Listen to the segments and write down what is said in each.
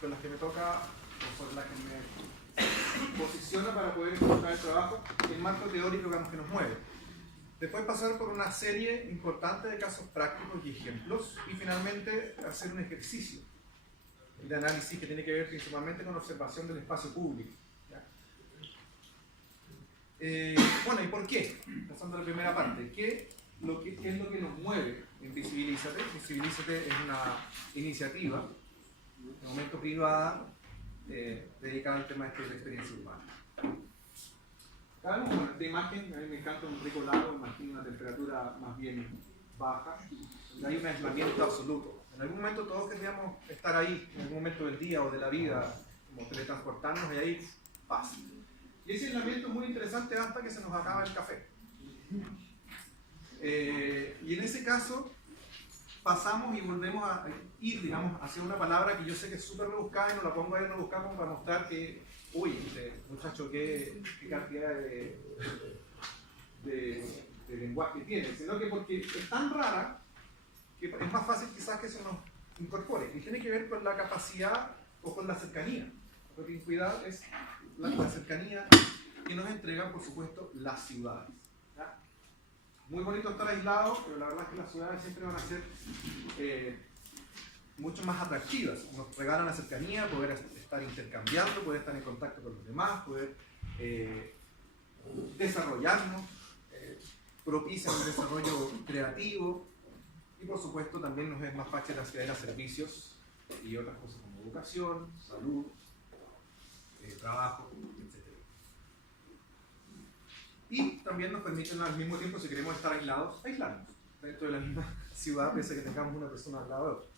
con las que me toca, o con las que me posiciona para poder encontrar el trabajo, el marco teórico que nos mueve. Después pasar por una serie importante de casos prácticos y ejemplos, y finalmente hacer un ejercicio de análisis que tiene que ver principalmente con observación del espacio público. Bueno, ¿y por qué? Pasando a la primera parte, ¿qué es lo que nos mueve en Visibilízate? Visibilízate es una iniciativa, de momento privada, dedicada al tema de la experiencia urbana. Acá vemos de imagen, a mí me encanta un rico lago, imagino una temperatura más bien baja, hay un aislamiento absoluto. En algún momento todos queríamos estar ahí, en algún momento del día o de la vida, como teletransportarnos, y ahí pasa. Y ese aislamiento es muy interesante hasta que se nos acaba el café. Y en ese caso pasamos y volvemos a ir, digamos, hacia una palabra que yo sé que es súper rebuscada y nos la pongo ahí rebuscada para mostrar que, uy, muchacho, qué cantidad de lenguaje tiene, sino que porque es tan rara que es más fácil quizás que se nos incorpore. Y tiene que ver con la capacidad o con la cercanía. La proximidad es la cercanía que nos entregan, por supuesto, las ciudades. ¿Ya? Muy bonito estar aislado, pero la verdad es que las ciudades siempre van a ser mucho más atractivas. Nos regalan la cercanía, poder estar intercambiando, poder estar en contacto con los demás, poder desarrollarnos, propician un desarrollo creativo y por supuesto también nos es más fácil acceder a servicios y otras cosas como educación, salud, trabajo, etc. Y también nos permiten al mismo tiempo, si queremos estar aislados, aislarnos dentro de la misma ciudad, pese a que tengamos una persona al lado de otra.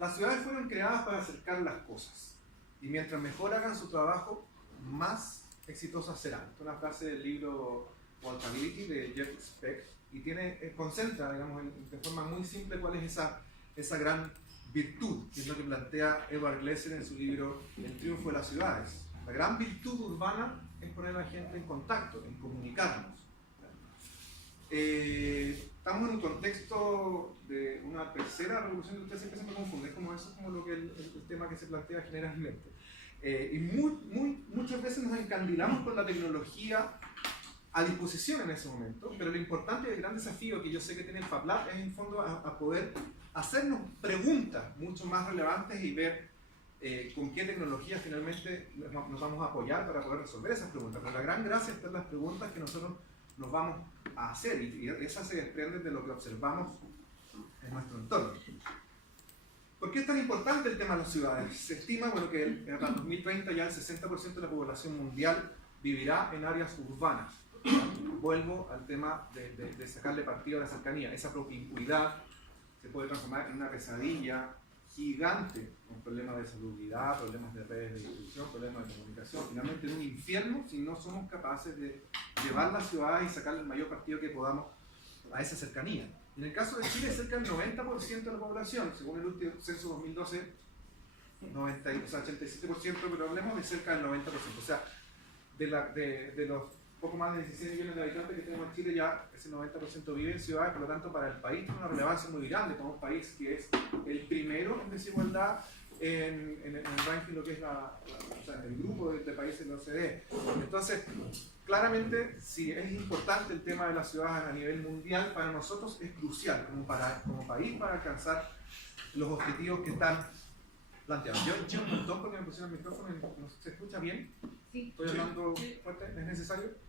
Las ciudades fueron creadas para acercar las cosas, y mientras mejor hagan su trabajo, más exitosas serán. Esta es una frase del libro Walkability de Jeff Speck, y concentra, digamos, de forma muy simple cuál es esa gran virtud, que es lo que plantea Edward Glesser en su libro El triunfo de las ciudades. La gran virtud urbana es poner a la gente en contacto, en comunicarnos. Estamos en un contexto de una tercera revolución que ustedes siempre se me confunden, como eso es como lo que el tema que se plantea generalmente. Y muchas veces nos encandilamos con la tecnología a disposición en ese momento, pero lo importante y el gran desafío que yo sé que tiene el FabLab es en fondo a poder hacernos preguntas mucho más relevantes y ver con qué tecnología finalmente nos vamos a apoyar para poder resolver esas preguntas. Pero la gran gracia está en las preguntas que nosotros nos vamos a hacer, y esas se desprenden de lo que observamos en nuestro entorno. ¿Por qué es tan importante el tema de las ciudades? Se estima que para 2030 ya el 60% de la población mundial vivirá en áreas urbanas. Vuelvo al tema de sacarle partido a la cercanía. Esa propicuidad se puede transformar en una pesadilla gigante, con problemas de salubridad, problemas de redes de distribución, problemas de comunicación, finalmente en un infierno si no somos capaces de llevar las ciudades y sacarle el mayor partido que podamos a esa cercanía. En el caso de Chile, cerca del 90% de la población, según el último censo 2012, 87%, pero hablemos de cerca del 90%. O sea, de los poco más de 16 millones de habitantes que tenemos en Chile, ya ese 90% vive en ciudades, por lo tanto para el país tiene una relevancia muy grande, como un país que es el primero en desigualdad en el ranking, lo que es el grupo de países de la OCDE. Entonces, claramente, si es importante el tema de las ciudades a nivel mundial, para nosotros es crucial como país para alcanzar los objetivos que están planteados. Yo eché un montón porque me pusieron el micrófono y no se escucha bien. Sí. ¿Estoy hablando fuerte? ¿Es necesario?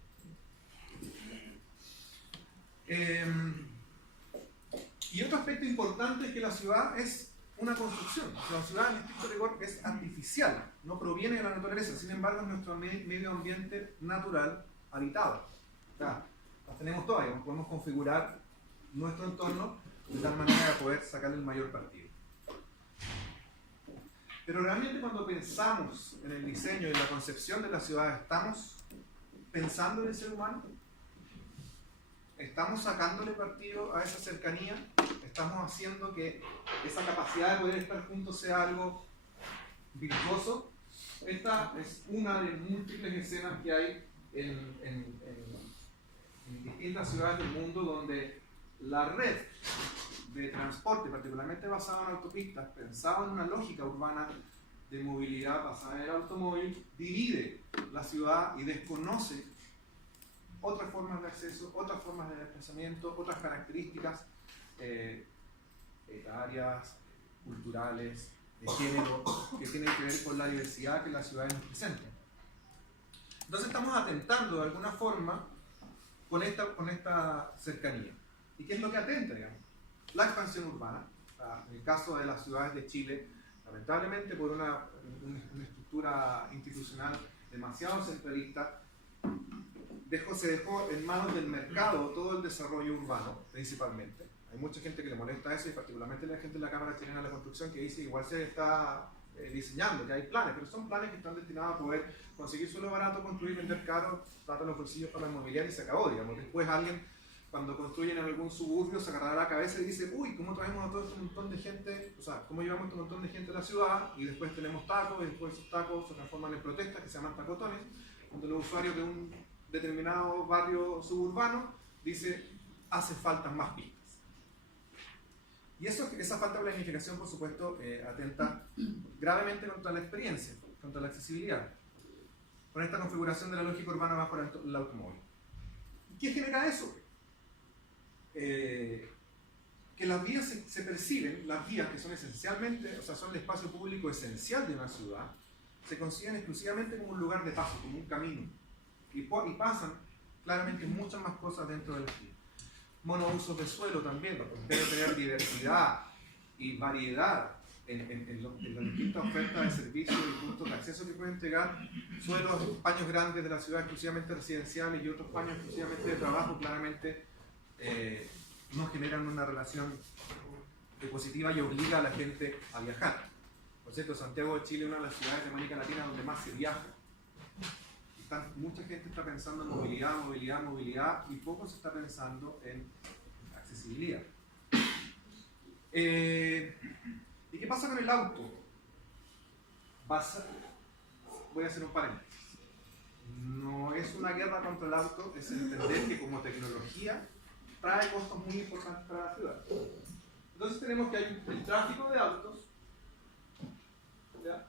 Y otro aspecto importante es que la ciudad es una construcción. La ciudad en estricto rigor es artificial, no proviene de la naturaleza, sin embargo es nuestro medio ambiente natural habitado. O sea, las tenemos todas y podemos configurar nuestro entorno de tal manera de poder sacarle el mayor partido. Pero realmente cuando pensamos en el diseño y la concepción de la ciudad, ¿estamos pensando en el ser humano? ¿Estamos sacándole partido a esa cercanía? ¿Estamos haciendo que esa capacidad de poder estar juntos sea algo virtuoso? Esta es una de múltiples escenas que hay en distintas ciudades del mundo donde la red de transporte, particularmente basado en autopistas, pensado en una lógica urbana de movilidad basada en el automóvil, divide la ciudad y desconoce otras formas de acceso, otras formas de desplazamiento, otras características etarias, culturales, de género, que tienen que ver con la diversidad que las ciudades nos presentan. Entonces estamos atentando de alguna forma con esta cercanía. ¿Y qué es lo que atenta, digamos? La expansión urbana. En el caso de las ciudades de Chile, lamentablemente por una estructura institucional demasiado centralista, se dejó en manos del mercado todo el desarrollo urbano, principalmente. Hay mucha gente que le molesta eso, y particularmente la gente de la Cámara Chilena de la Construcción, que dice que igual se está diseñando, que hay planes, pero son planes que están destinados a poder conseguir suelo barato, construir, vender caro, plata en los bolsillos para la inmobiliaria y se acabó, digamos. Después alguien, cuando construyen en algún suburbio, se agarrará la cabeza y dice, uy, ¿cómo traemos a todo este montón de gente? O sea, ¿cómo llevamos a este montón de gente a la ciudad? Y después tenemos tacos, y después esos tacos se transforman en protestas que se llaman tacotones, donde los usuarios de un determinado barrio suburbano dicen, hace falta más pistas. Y esa falta de planificación, por supuesto, atenta gravemente contra la experiencia, contra la accesibilidad, con esta configuración de la lógica urbana bajo el automóvil. ¿Qué genera eso? Que las vías se perciben, las vías que son esencialmente, o sea, son el espacio público esencial de una ciudad, se consiguen exclusivamente como un lugar de paso, como un camino, y pasan claramente muchas más cosas dentro de las vías. Monousos de suelo también, debe tener diversidad y variedad en las distintas ofertas de servicios y puntos de acceso que pueden entregar. Suelos, paños grandes de la ciudad exclusivamente residenciales y otros paños exclusivamente de trabajo, claramente no generan una relación positiva y obliga a la gente a viajar. Por cierto, Santiago de Chile es una de las ciudades de América Latina donde más se viaja. Mucha gente está pensando en movilidad y poco se está pensando en accesibilidad. ¿Y qué pasa con el auto? Voy a hacer un paréntesis. No es una guerra contra el auto, es entender que como tecnología trae costos muy importantes para la ciudad. Entonces tenemos que hay el tráfico de autos, ¿ya?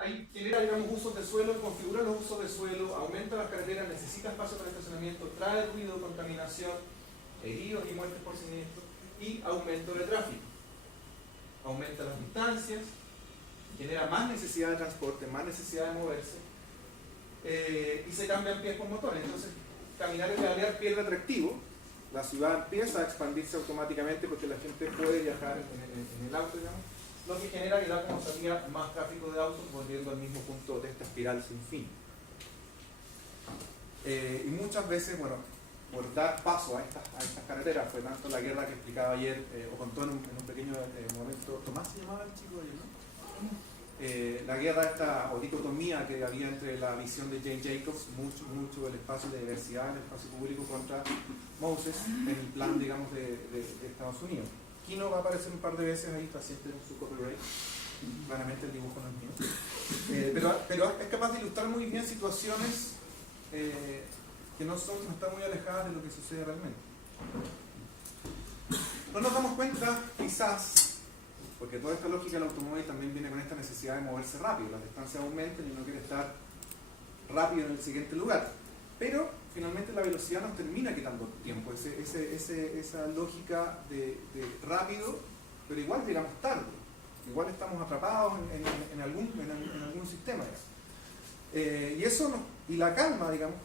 Ahí genera, digamos, usos de suelo, configura los usos de suelo, aumenta las carreteras, necesita espacio para estacionamiento, trae ruido, contaminación, heridos y muertes por siniestro, y aumento de tráfico. Aumenta las distancias, genera más necesidad de transporte, más necesidad de moverse, y se cambian pies por motores. Entonces, caminar y pedalear pierde atractivo, la ciudad empieza a expandirse automáticamente porque la gente puede viajar en el auto, digamos, lo que genera que da como salida más tráfico de autos, volviendo al mismo punto de esta espiral sin fin. Y muchas veces, bueno, por dar paso a estas carreteras, fue tanto la guerra que explicaba ayer, o contó en un pequeño momento, Tomás se llamaba el chico ayer, ¿no? La guerra, o dicotomía que había entre la visión de Jane Jacobs, mucho del espacio de diversidad en el espacio público, contra Moses en el plan, digamos, de Estados Unidos. Kino va a aparecer un par de veces ahí, paciente con su copyright. Claramente el dibujo no es mío. Pero es capaz de ilustrar muy bien situaciones que no están muy alejadas de lo que sucede realmente. No nos damos cuenta, quizás, porque toda esta lógica del automóvil también viene con esta necesidad de moverse rápido. Las distancias aumentan y uno quiere estar rápido en el siguiente lugar. Pero finalmente la velocidad nos termina quitando tiempo, esa lógica de rápido, pero igual llegamos tarde, igual estamos atrapados en algún sistema. Y la calma, digamos,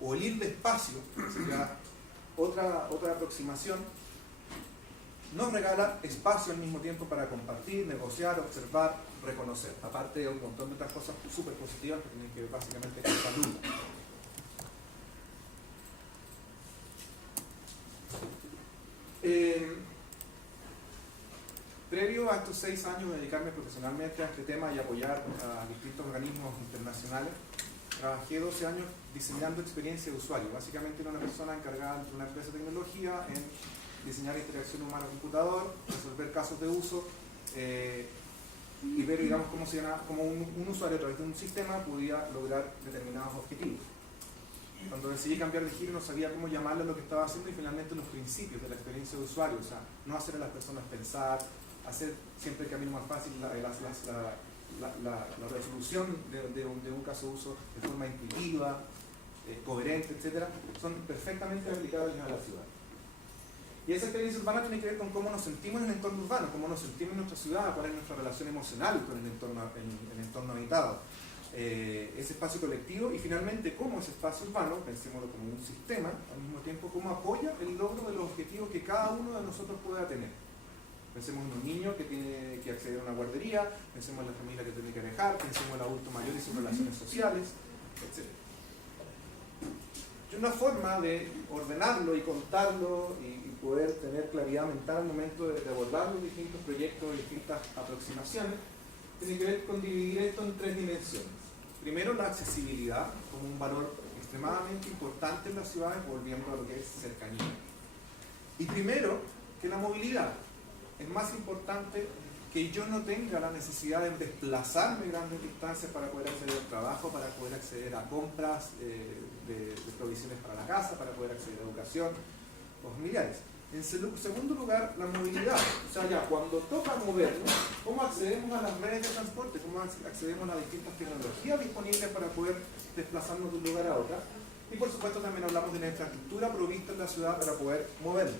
o el ir despacio, sería otra aproximación, nos regala espacio al mismo tiempo para compartir, negociar, observar, reconocer, aparte de un montón de otras cosas súper positivas que tienen que ver básicamente con salud. Previo a estos 6 años de dedicarme profesionalmente a este tema y apoyar a distintos organismos internacionales, trabajé 12 años diseñando experiencia de usuario. Básicamente era una persona encargada de una empresa de tecnología en diseñar interacción humano-computador, resolver casos de uso y ver, digamos, cómo un usuario a través de un sistema podía lograr determinados objetivos. Cuando decidí cambiar de giro no sabía cómo llamarle a lo que estaba haciendo y finalmente los principios de la experiencia de usuario, o sea, no hacer a las personas pensar, hacer siempre el camino más fácil, la resolución de un caso de uso de forma intuitiva, coherente, etcétera, son perfectamente aplicables a la ciudad. Y esa experiencia urbana tiene que ver con cómo nos sentimos en el entorno urbano, cómo nos sentimos en nuestra ciudad, cuál es nuestra relación emocional con el entorno habitado, ese espacio colectivo y finalmente cómo ese espacio urbano, pensémoslo como un sistema, al mismo tiempo cómo apoya el logro de los objetivos que cada uno de nosotros pueda tener. Pensemos en un niño que tiene que acceder a una guardería, pensemos en la familia que tiene que viajar, pensemos en el adulto mayor y sus relaciones sociales, etc. Y una forma de ordenarlo y contarlo y poder tener claridad mental al momento de abordar los distintos proyectos y distintas aproximaciones tiene que ver con dividir esto en 3 dimensiones. Primero, la accesibilidad como un valor extremadamente importante en las ciudades, volviendo a lo que es cercanía. Y primero, que la movilidad. Es más importante que yo no tenga la necesidad de desplazarme grandes distancias para poder acceder al trabajo, para poder acceder a compras de provisiones para la casa, para poder acceder a educación o familiares. En segundo lugar, la movilidad. O sea, ya cuando toca movernos, ¿cómo accedemos a las redes de transporte? ¿Cómo accedemos a las distintas tecnologías disponibles para poder desplazarnos de un lugar a otro? Y por supuesto también hablamos de la infraestructura provista en la ciudad para poder movernos.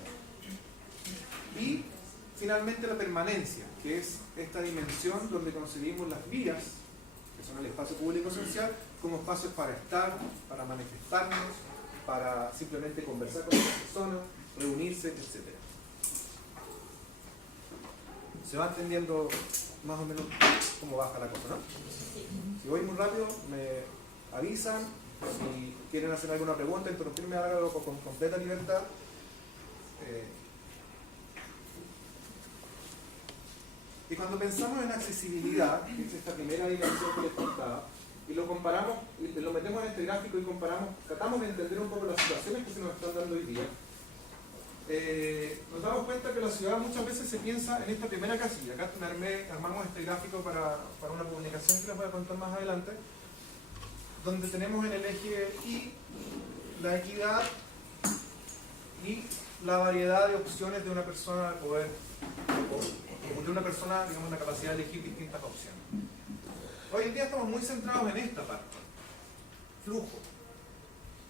Y finalmente la permanencia, que es esta dimensión donde concebimos las vías, que son el espacio público esencial, como espacios para estar, para manifestarnos, para simplemente conversar con otras personas, reunirse, etc. ¿Se va entendiendo más o menos cómo baja la cosa, no? Si voy muy rápido, me avisan. Si quieren hacer alguna pregunta, interrumpirme, háganlo con completa libertad. Y cuando pensamos en accesibilidad, que es esta primera dimensión que les contaba, y lo comparamos, y lo metemos en este gráfico y comparamos, tratamos de entender un poco las situaciones que se nos están dando hoy día, nos damos cuenta que la ciudad muchas veces se piensa en esta primera casilla. Acá armamos este gráfico para una publicación que les voy a contar más adelante, donde tenemos en el eje Y la equidad y la variedad de opciones de una persona de poder, o de una persona, digamos, la capacidad de elegir distintas opciones. Hoy en día estamos muy centrados en esta parte, flujo.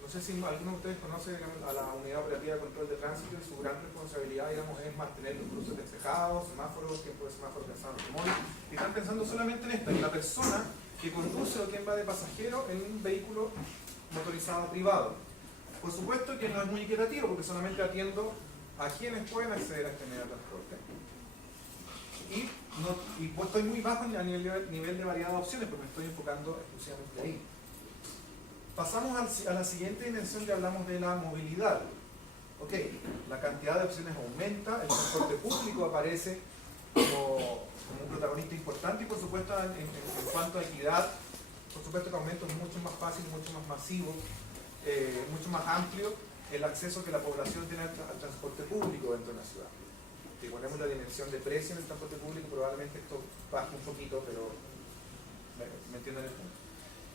No sé si alguno de ustedes conoce a la Unidad Operativa de Control de Tránsito y su gran responsabilidad, digamos, es mantener los cruces despejados, semáforos, tiempo de semáforo pensado en automóvil, y están pensando solamente en esta, en la persona que conduce o quien va de pasajero en un vehículo motorizado privado. Por supuesto que no es muy equitativo porque solamente atiendo a quienes pueden acceder a este medio de transporte. Y pues estoy muy bajo a nivel de variedad de opciones porque me estoy enfocando exclusivamente ahí. Pasamos a la siguiente dimensión y hablamos de la movilidad. Ok, la cantidad de opciones aumenta, el transporte público aparece como un protagonista importante y por supuesto en cuanto a equidad, por supuesto que aumenta mucho más fácil, mucho más masivo, mucho más amplio el acceso que la población tiene al transporte público dentro de la ciudad. Si ponemos la dimensión de precio en el transporte público, probablemente esto baje un poquito, pero me entienden el punto.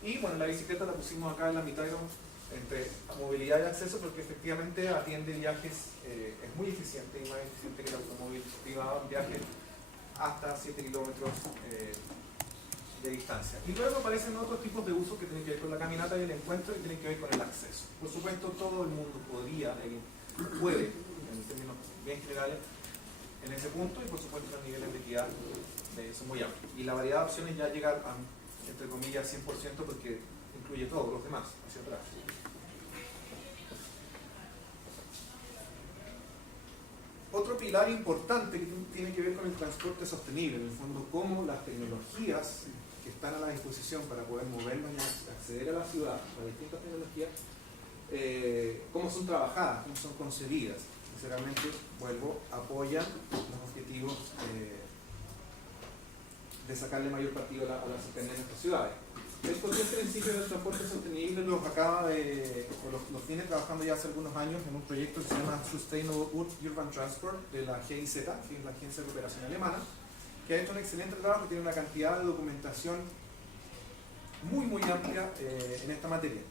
Y bueno, la bicicleta la pusimos acá en la mitad entre movilidad y acceso porque efectivamente atiende viajes, es muy eficiente y más eficiente que el automóvil privado en viajes hasta 7 kilómetros de distancia. Y luego aparecen otros tipos de usos que tienen que ver con la caminata y el encuentro y tienen que ver con el acceso. Por supuesto, todo el mundo puede, en términos bien generales, en ese punto y por supuesto los niveles de equidad son muy amplios. Y la variedad de opciones ya llega a, entre comillas, 100% porque incluye todos los demás hacia atrás. Otro pilar importante que tiene que ver con el transporte sostenible, en el fondo, cómo las tecnologías que están a la disposición para poder movernos y acceder a la ciudad, las distintas tecnologías, cómo son trabajadas, cómo son concebidas. Sinceramente, apoyan los objetivos de sacarle mayor partido a la cercanía de nuestras ciudades. Estos 10 principios del transporte sostenible los viene trabajando ya hace algunos años en un proyecto que se llama Sustainable Urban Transport de la GIZ, que es la Agencia de Cooperación Alemana, que ha hecho un excelente trabajo y tiene una cantidad de documentación muy amplia en esta materia.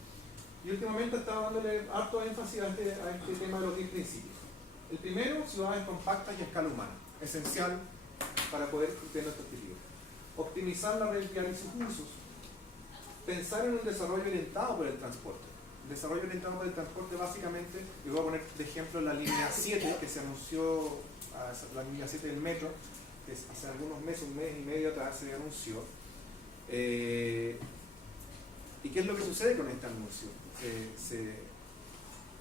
y últimamente he estado dándole harto énfasis a este tema de los 10 principios. El primero, ciudades compactas y a escala humana, esencial para poder cumplir nuestro objetivo. Optimizar la red vial y sus usos. Pensar en un desarrollo orientado por el transporte. El desarrollo orientado por el transporte básicamente, les voy a poner de ejemplo la línea 7 que se anunció, la línea 7 del metro, que hace algunos meses, un mes y medio atrás se anunció. ¿Y qué es lo que sucede con este anuncio?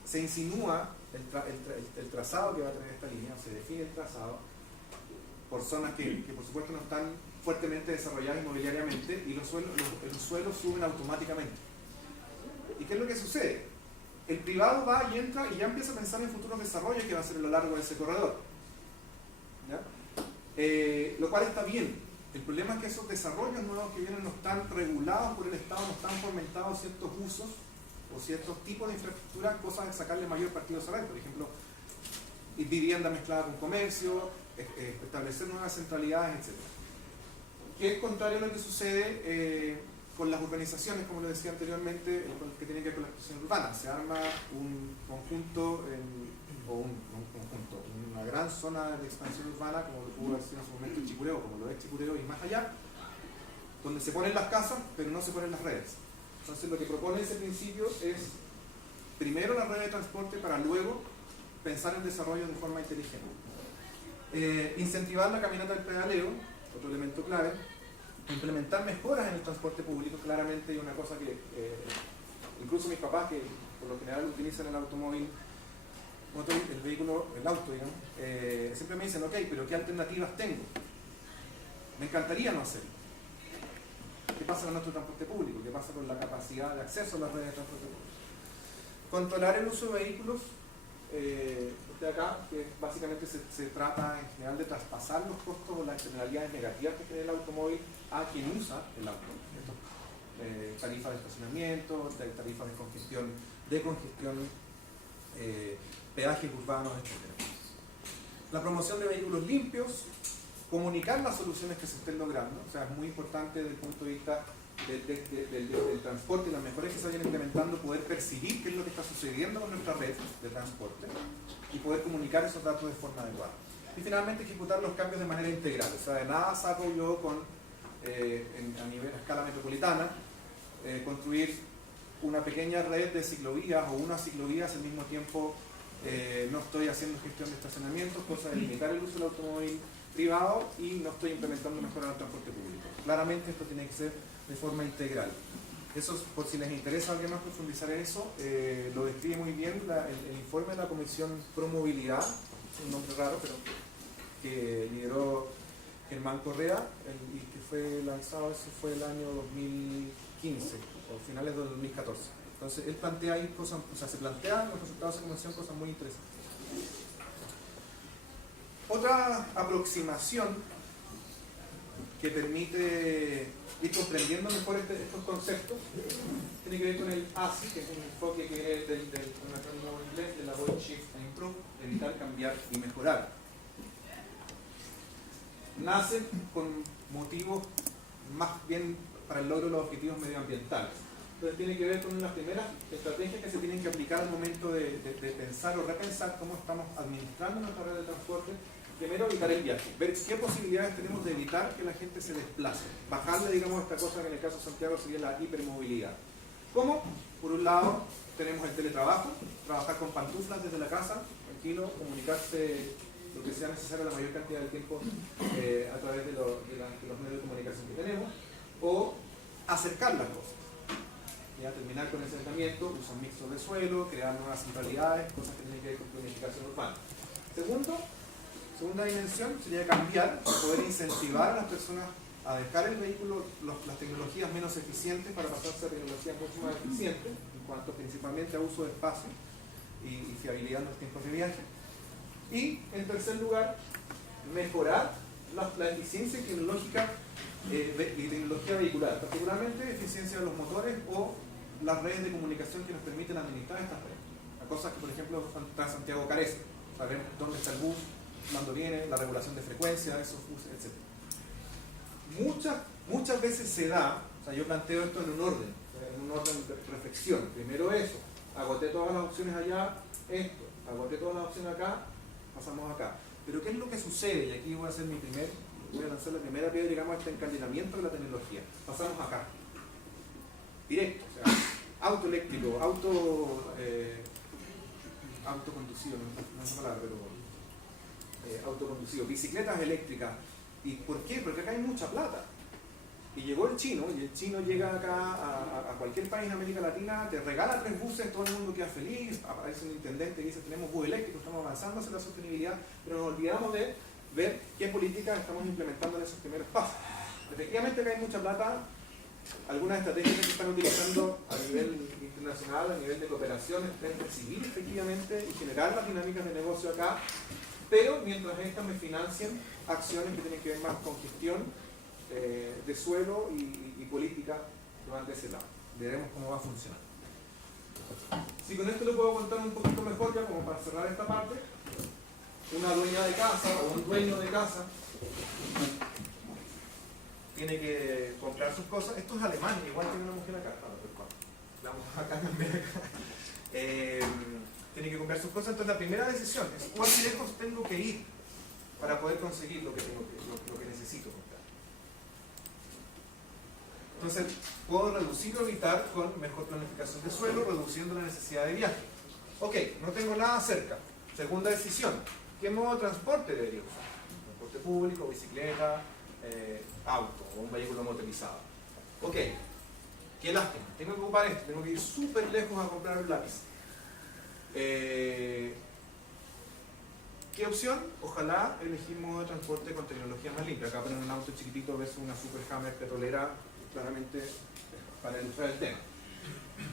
Se insinúa el trazado que va a tener esta línea, se define el trazado por zonas que por supuesto no están fuertemente desarrolladas inmobiliariamente y los suelos suben automáticamente. ¿Y qué es lo que sucede? El privado va y entra y ya empieza a pensar en futuros desarrollos que va a ser a lo largo de ese corredor. ¿Ya? Lo cual está bien. El problema es que esos desarrollos nuevos que vienen no están regulados por el Estado, no están fomentados ciertos usos o ciertos tipos de infraestructura, cosas de sacarle mayor partido a esa red. Por ejemplo, vivienda mezclada con comercio, establecer nuevas centralidades, etc. Que es contrario a lo que sucede con las urbanizaciones, como lo decía anteriormente, que tiene que ver con la expansión urbana. Se arma un conjunto, una gran zona de expansión urbana, como lo pudo haber sido en su momento Chicureo, como lo es Chicureo y más allá, donde se ponen las casas, pero no se ponen las redes. Entonces lo que propone ese principio es primero la red de transporte para luego pensar en desarrollo de forma inteligente. Incentivar la caminata del pedaleo, otro elemento clave. Implementar mejoras en el transporte público, claramente hay una cosa que incluso mis papás, que por lo general utilizan el automóvil, el vehículo, el auto, digamos, siempre me dicen, ok, pero ¿qué alternativas tengo? Me encantaría no hacerlo. ¿Qué pasa con nuestro transporte público? ¿Qué pasa con la capacidad de acceso a las redes de transporte público? Controlar el uso de vehículos, de acá, que básicamente se trata en general de traspasar los costos o las externalidades negativas que tiene el automóvil a quien usa el auto. Tarifas de estacionamiento, tarifas de congestión, peajes urbanos, etc. La promoción de vehículos limpios, comunicar las soluciones que se estén logrando, o sea, es muy importante desde el punto de vista del transporte y las mejoras que se vayan implementando, poder percibir qué es lo que está sucediendo con nuestra red de transporte y poder comunicar esos datos de forma adecuada. Y finalmente ejecutar los cambios de manera integral, o sea, de nada saco yo a escala metropolitana, construir una pequeña red de ciclovías o unas ciclovías al mismo tiempo no estoy haciendo gestión de estacionamientos, cosa de limitar el uso del automóvil privado y no estoy implementando mejoras en el transporte público. Claramente esto tiene que ser de forma integral. Eso, por si les interesa a alguien más profundizar en eso, lo describe muy bien el informe de la Comisión Pro Movilidad, un nombre raro, pero que lideró Germán Correa y que fue lanzado, ese fue el año 2015 o finales del 2014. Entonces él plantea ahí cosas, o sea, se plantean los resultados de esa convención cosas muy interesantes. Otra aproximación que permite ir comprendiendo mejor estos conceptos tiene que ver con el ASI, que es un enfoque que viene del acrónimo inglés de la Avoid, Shift and Improve, evitar, cambiar y mejorar. Nace con motivos más bien para el logro de los objetivos medioambientales. Entonces tiene que ver con unas primeras estrategias que se tienen que aplicar al momento de pensar o repensar cómo estamos administrando nuestra red de transporte. Primero, evitar el viaje, ver qué posibilidades tenemos de evitar que la gente se desplace, bajarle, digamos, esta cosa que en el caso de Santiago sería la hipermovilidad. ¿Cómo? Por un lado, tenemos el teletrabajo, trabajar con pantuflas desde la casa, tranquilo, comunicarse lo que sea necesario la mayor cantidad de tiempo a través de los medios de comunicación que tenemos, o acercar las cosas. Ya, terminar con el asentamiento, uso mixto de suelo, crear nuevas centralidades, cosas que tienen que ver con planificación urbana. Segunda dimensión sería cambiar, poder incentivar a las personas a dejar el vehículo, las tecnologías menos eficientes para pasarse a tecnologías mucho más eficientes, en cuanto principalmente a uso de espacio y fiabilidad en los tiempos de viaje. Y en tercer lugar, mejorar la eficiencia tecnológica y tecnología vehicular, particularmente eficiencia de los motores o las redes de comunicación que nos permiten administrar estas redes. Las cosas que, por ejemplo, Transantiago carece, saber dónde está el bus, cuándo viene, la regulación de frecuencia de esos buses, etc. Muchas veces se da, o sea, yo planteo esto en un un orden de reflexión. Primero eso, agoté todas las opciones allá, esto, agoté todas las opciones acá, pasamos acá. Pero ¿qué es lo que sucede? Y aquí voy a lanzar la primera piedra, digamos, este encandilamiento de la tecnología. Pasamos acá. Directo, o sea, auto eléctrico, autoconducido, no es una palabra, pero autoconducido, bicicletas eléctricas. ¿Y por qué? Porque acá hay mucha plata. Y llegó el chino, y el chino llega acá a cualquier país en América Latina, te regala 3 buses, todo el mundo queda feliz, aparece un intendente que dice tenemos bus eléctrico, estamos avanzando hacia la sostenibilidad, pero nos olvidamos de ver qué políticas estamos implementando en esos primeros pasos. Efectivamente acá hay mucha plata, algunas estrategias que se están utilizando a nivel internacional, a nivel de cooperación, es recibir efectivamente y generar las dinámicas de negocio acá, pero mientras estas me financien acciones que tienen que ver más con gestión de suelo y política que van de ese lado. Veremos cómo va a funcionar. Si con esto lo puedo contar un poquito mejor, ya como para cerrar esta parte, una dueña de casa o un dueño de casa tiene que comprar sus cosas. Esto es Alemania, igual tiene una mujer acá. Vamos acá también acá. Tiene que comprar sus cosas. Entonces la primera decisión es cuán lejos tengo que ir para poder conseguir lo que necesito comprar. Entonces puedo reducir o evitar con mejor planificación de suelo, reduciendo la necesidad de viaje. Ok, no tengo nada cerca. Segunda decisión, ¿qué modo de transporte debería usar? Transporte público, bicicleta, auto o un vehículo motorizado. Ok, qué lástima, tengo que ocupar esto, tengo que ir súper lejos a comprar un lápiz. ¿Qué opción? Ojalá elegir modo de transporte con tecnología más limpia. Acá ponen un auto chiquitito versus una super Hammer petrolera, claramente para ilustrar el tema.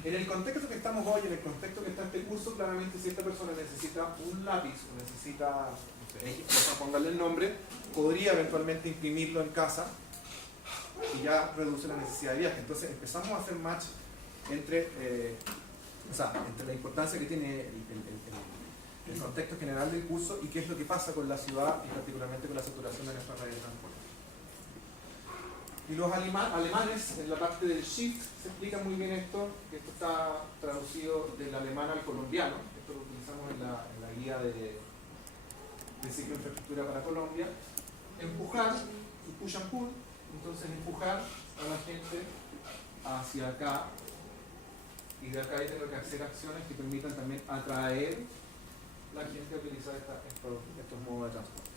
En el contexto que estamos hoy, en el contexto que está este curso, claramente si esta persona necesita un lápiz o necesita, no sé, póngale el nombre, podría eventualmente imprimirlo en casa y ya reduce la necesidad de viaje. Entonces empezamos a hacer match entre la importancia que tiene el contexto general del curso y qué es lo que pasa con la ciudad y particularmente con la saturación de nuestra red de transporte. Y los alemanes, en la parte del shift, se explica muy bien esto, que esto está traducido del alemán al colombiano. Esto lo utilizamos en la guía de ciclo de infraestructura para Colombia. Empujar, push and pull, entonces empujar a la gente hacia acá, y de acá yo tengo que hacer acciones que permitan también atraer la gente a utilizar estos modos de transporte.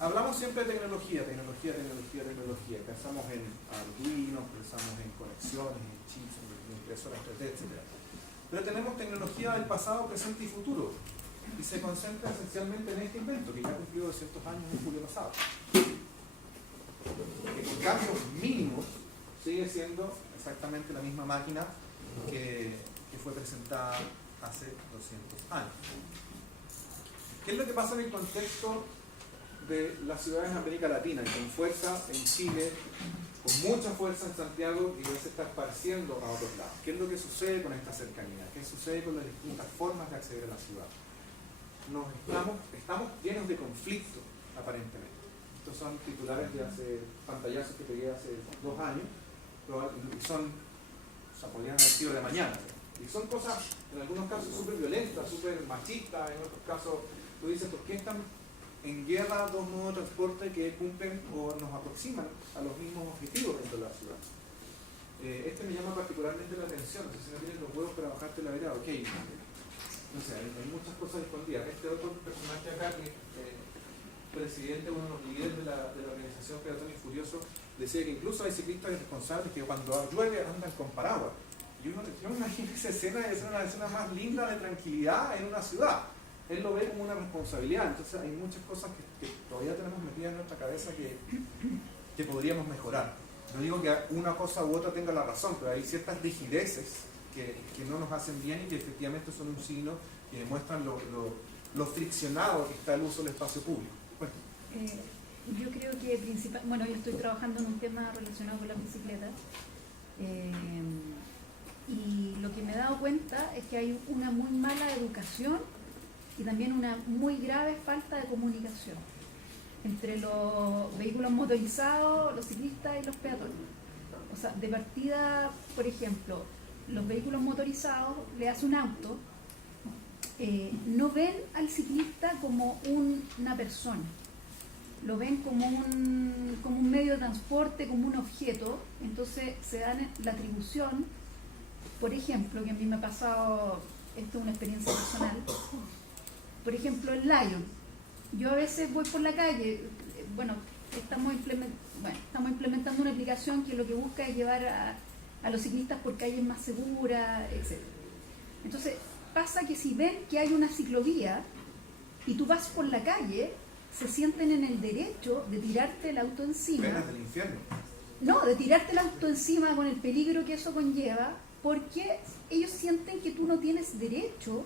Hablamos siempre de tecnología. Pensamos en Arduino, pensamos en conexiones, en chips, en impresoras 3D, etc. Pero tenemos tecnología del pasado, presente y futuro. Y se concentra esencialmente en este invento, que ya cumplió 200 años en julio pasado. Que con cambios mínimos sigue siendo exactamente la misma máquina que fue presentada hace 200 años. ¿Qué es lo que pasa en el contexto de las ciudades en América Latina? Y con fuerza en Chile, con mucha fuerza en Santiago, y ya se está esparciendo a otros lados. ¿Qué es lo que sucede con esta cercanía? ¿Qué sucede con las distintas formas de acceder a la ciudad? Estamos llenos de conflicto, aparentemente. Estos son titulares de pantallazos que pegué hace 2 años, y podrían haber sido de mañana. Y son cosas, en algunos casos, súper violentas, súper machistas, en otros casos, tú dices, ¿por qué están en guerra 2 modos de transporte que cumplen o nos aproximan a los mismos objetivos dentro de la ciudad? Este me llama particularmente la atención. Si no tienes los huevos para bajarte la vereda, ok. No sé, hay muchas cosas escondidas. Este otro personaje acá, que presidente, uno de los líderes de la organización Peatón y Furioso, decía que incluso hay ciclistas irresponsables que cuando llueve andan con paraguas. Y yo me imagino esa escena es una de las escenas más lindas de tranquilidad en una ciudad. Él lo ve como una responsabilidad. Entonces hay muchas cosas que todavía tenemos metidas en nuestra cabeza que podríamos mejorar. No digo que una cosa u otra tenga la razón, pero hay ciertas rigideces que no nos hacen bien y que efectivamente son un signo que demuestran lo friccionado que está el uso del espacio público. Bueno. Yo creo que yo estoy trabajando en un tema relacionado con las bicicletas, y lo que me he dado cuenta es que hay una muy mala educación y también una muy grave falta de comunicación. entre los vehículos motorizados, los ciclistas y los peatones. O sea, de partida, por ejemplo, los vehículos motorizados le hace un auto, no ven al ciclista como una persona, lo ven como un medio de transporte, como un objeto. Entonces se dan la atribución, por ejemplo, que a mí me ha pasado, esto es una experiencia personal, por ejemplo el Lion. Yo a veces voy por la calle, estamos implementando una aplicación que lo que busca es llevar a los ciclistas por calles más seguras, etc. Entonces pasa que si ven que hay una ciclovía y tú vas por la calle, se sienten en el derecho de tirarte el auto encima. Penas del infierno. No, de tirarte el auto encima con el peligro que eso conlleva, porque ellos sienten que tú no tienes derecho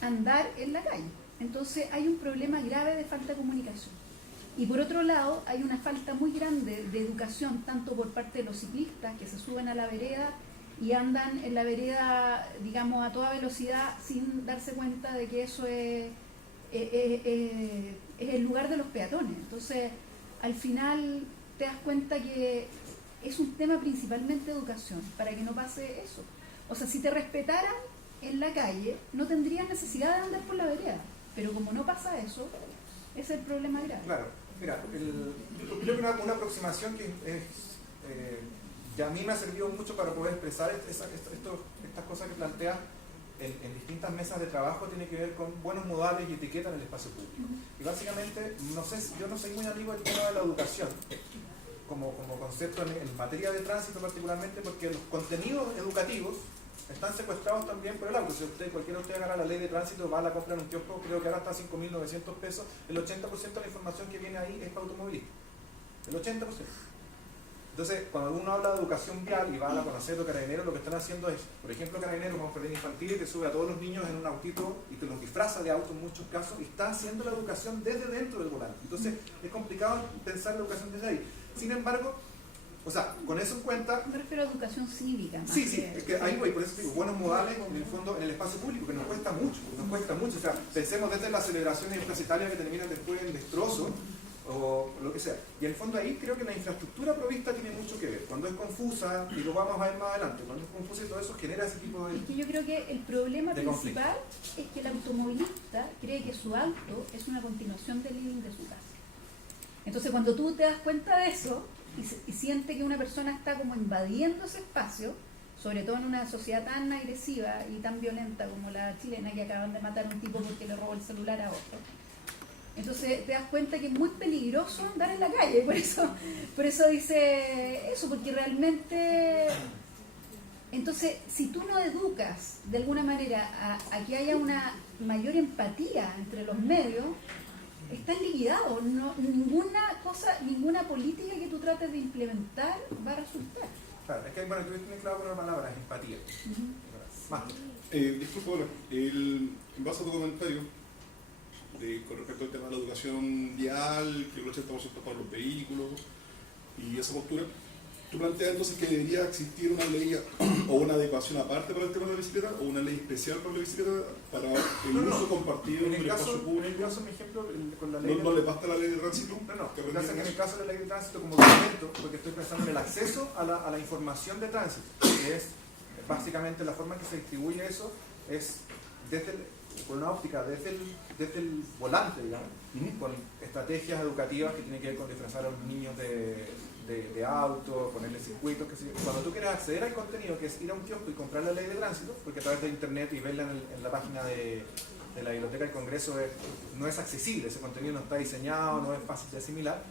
a andar en la calle. Entonces hay un problema grave de falta de comunicación. Y por otro lado, hay una falta muy grande de educación, tanto por parte de los ciclistas que se suben a la vereda y andan en la vereda, digamos, a toda velocidad sin darse cuenta de que eso es el lugar de los peatones. Entonces, al final te das cuenta que es un tema principalmente de educación, para que no pase eso. O sea, si te respetaran en la calle, no tendrían necesidad de andar por la vereda. Pero como no pasa eso, ese es el problema grave. Claro, mira, yo creo que una aproximación que a mí me ha servido mucho para poder expresar estas cosas que planteas en distintas mesas de trabajo tiene que ver con buenos modales y etiquetas en el espacio público. Y básicamente, yo no soy muy amigo del tema de la educación como concepto en materia de tránsito particularmente, porque los contenidos educativos están secuestrados también por el auto. Si cualquiera de ustedes agarra la ley de tránsito, va a la compra en un kiosco, creo que ahora está a 5.900 pesos, el 80% de la información que viene ahí es para automovilistas. El 80%. Entonces, cuando uno habla de educación vial y va a la Conacet Carabineros, lo que están haciendo es, por ejemplo, Carabineros con jardín infantil que sube a todos los niños en un autito y que los disfraza de auto en muchos casos, y está haciendo la educación desde dentro del volante. Entonces, es complicado pensar la educación desde ahí. Sin embargo, o sea, con eso en cuenta... Me refiero a educación cívica. Sí, es que ahí voy, por eso digo, buenos modales en el fondo, en el espacio público, que nos cuesta mucho. O sea, pensemos desde las celebraciones universitarias que terminan después en destrozos, o lo que sea. Y en el fondo ahí creo que la infraestructura provista tiene mucho que ver. Cuando es confusa, y lo vamos a ver más adelante, cuando es confusa y todo eso genera ese tipo de... Es que yo creo que el problema principal es que el automovilista cree que su auto es una continuación del living de su casa. Entonces cuando tú te das cuenta de eso y siente que una persona está como invadiendo ese espacio, sobre todo en una sociedad tan agresiva y tan violenta como la chilena, que acaban de matar a un tipo porque le robó el celular a otro, entonces te das cuenta que es muy peligroso andar en la calle. Por eso dice eso, porque realmente, entonces si tú no educas de alguna manera a que haya una mayor empatía entre los medios, están liquidados. Ninguna política que tú trates de implementar va a resultar. Claro, es que bueno, tú tienes claro con una palabra, es empatía. Disculpa, en base a tu comentario con respecto al tema de la educación vial, que el 80% para los vehículos y esa postura, tú planteas entonces que debería existir una ley o una adecuación aparte para el tema de la bicicleta, o una ley especial para la bicicleta para el uso compartido en el espacio público. En el caso, mi ejemplo, con la ley... ¿No le basta la ley de tránsito? No. Lo que pasa es que en el caso de la ley de tránsito como documento, porque estoy pensando en el acceso a la información de tránsito, que es básicamente la forma en que se distribuye eso, es por una óptica desde el volante, digamos, con estrategias educativas que tienen que ver con disfrazar a los niños de auto, ponerle circuitos, que cuando tú quieres acceder al contenido, que es ir a un kiosco y comprar la ley de tránsito, porque a través de internet y verla en la página de la Biblioteca del Congreso no es accesible, ese contenido no está diseñado, no es fácil de asimilar.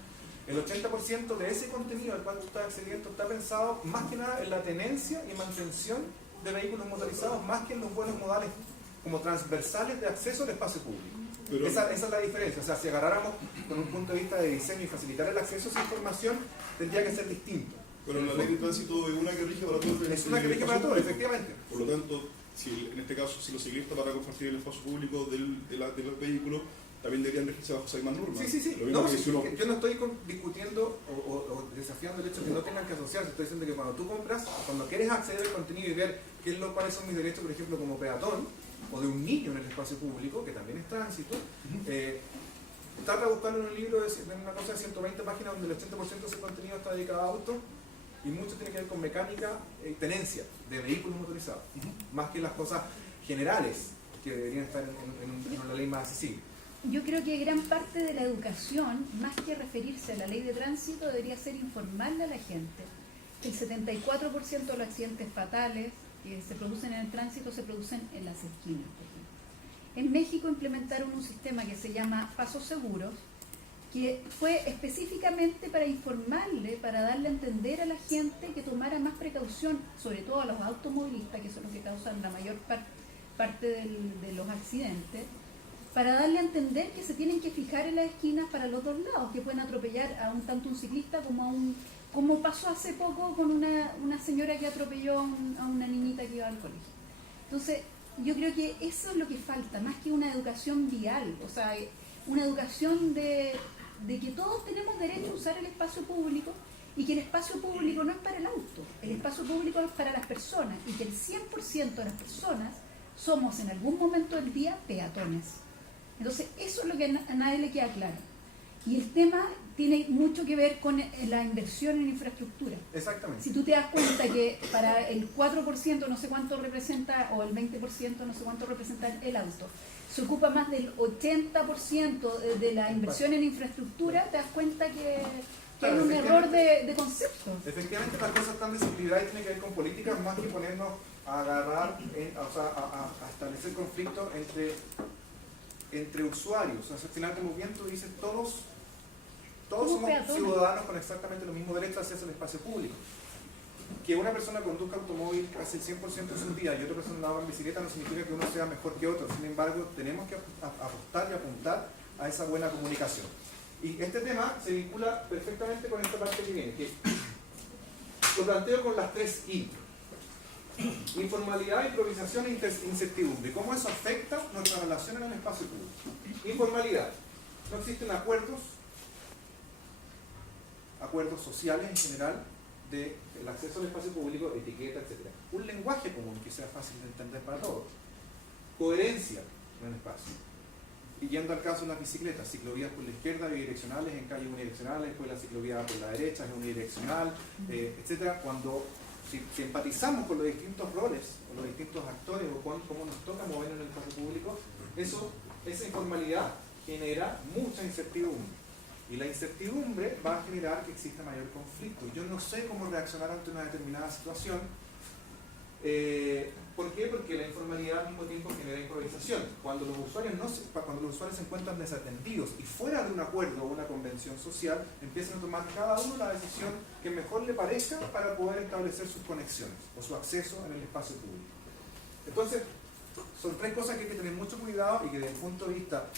El 80% de ese contenido al cual tú estás accediendo está pensado más que nada en la tenencia y mantención de vehículos motorizados, más que en los buenos modales como transversales de acceso al espacio público. Esa es la diferencia. O sea, si agarráramos con un punto de vista de diseño y facilitar el acceso a esa información, tendría que ser distinto. Pero la ley de tránsito es una que rige para todos. Es una que rige para todos, efectivamente. Por lo tanto, en este caso, si los ciclistas para compartir el espacio público de los vehículos, también deberían regirse bajo esas mismas normas. Sí. Yo no estoy discutiendo o desafiando el hecho de que no tengan que asociarse. Estoy diciendo que cuando tú compras, cuando quieres acceder al contenido y ver cuáles son mis derechos, por ejemplo, como peatón, o de un niño en el espacio público, que también es tránsito, trata de buscarlo en un libro, en una cosa de 120 páginas, donde el 80% de ese contenido está dedicado a autos, y mucho tiene que ver con mecánica y tenencia de vehículos motorizados, más que las cosas generales que deberían estar en una ley más accesible. Yo creo que gran parte de la educación, más que referirse a la ley de tránsito, debería ser informarle a la gente. El 74% de los accidentes fatales que se producen en el tránsito se producen en las esquinas, por ejemplo. En México implementaron un sistema que se llama Pasos Seguros, que fue específicamente para informarle, para darle a entender a la gente que tomara más precaución, sobre todo a los automovilistas, que son los que causan la mayor parte de los accidentes, para darle a entender que se tienen que fijar en las esquinas para los dos lados, que pueden atropellar a tanto un ciclista como pasó hace poco con una señora que atropelló a una niñita que iba al colegio. Entonces, yo creo que eso es lo que falta, más que una educación vial, o sea, una educación de que todos tenemos derecho a usar el espacio público y que el espacio público no es para el auto, el espacio público es para las personas y que el 100% de las personas somos en algún momento del día peatones. Entonces, eso es lo que a nadie le queda claro. Y el tema tiene mucho que ver con la inversión en infraestructura. Exactamente. Si tú te das cuenta que para el 4% no sé cuánto representa, o el 20% no sé cuánto representa el auto, se ocupa más del 80% de la inversión en infraestructura, te das cuenta que hay un error de concepto. Efectivamente, las cosas están desequilibradas y tienen que ver con políticas más que ponernos a agarrar, a establecer conflictos entre usuarios. O sea, al final, como bien tú dices, todos somos ciudadanos con exactamente los mismos derechos hacia el espacio público. Que una persona conduzca automóvil casi el 100% de su vida y otra persona va en bicicleta no significa que uno sea mejor que otro. Sin embargo, tenemos que apostar y apuntar a esa buena comunicación. Y este tema se vincula perfectamente con esta parte que viene, que lo planteo con las 3 I. Informalidad, improvisación e incertidumbre. ¿Cómo eso afecta nuestra relación en el espacio público? Informalidad. No existen acuerdos sociales en general del acceso al espacio público, etiqueta, etc. Un lenguaje común que sea fácil de entender para todos. Coherencia en el espacio. Y yendo al caso de las bicicletas, ciclovías por la izquierda, bidireccionales en calles unidireccionales, después la ciclovía por la derecha es unidireccional, etc. Cuando si empatizamos con los distintos roles, con los distintos actores o con cómo nos toca mover en el espacio público, esa informalidad genera mucha incertidumbre. Y la incertidumbre va a generar que exista mayor conflicto. Yo no sé cómo reaccionar ante una determinada situación. ¿Por qué? Porque la informalidad al mismo tiempo genera improvisación. Cuando los usuarios se encuentran desatendidos y fuera de un acuerdo o una convención social, empiezan a tomar cada uno la decisión que mejor le parezca para poder establecer sus conexiones o su acceso en el espacio público. Entonces, son 3 cosas que hay que tener mucho cuidado y que desde el punto de vista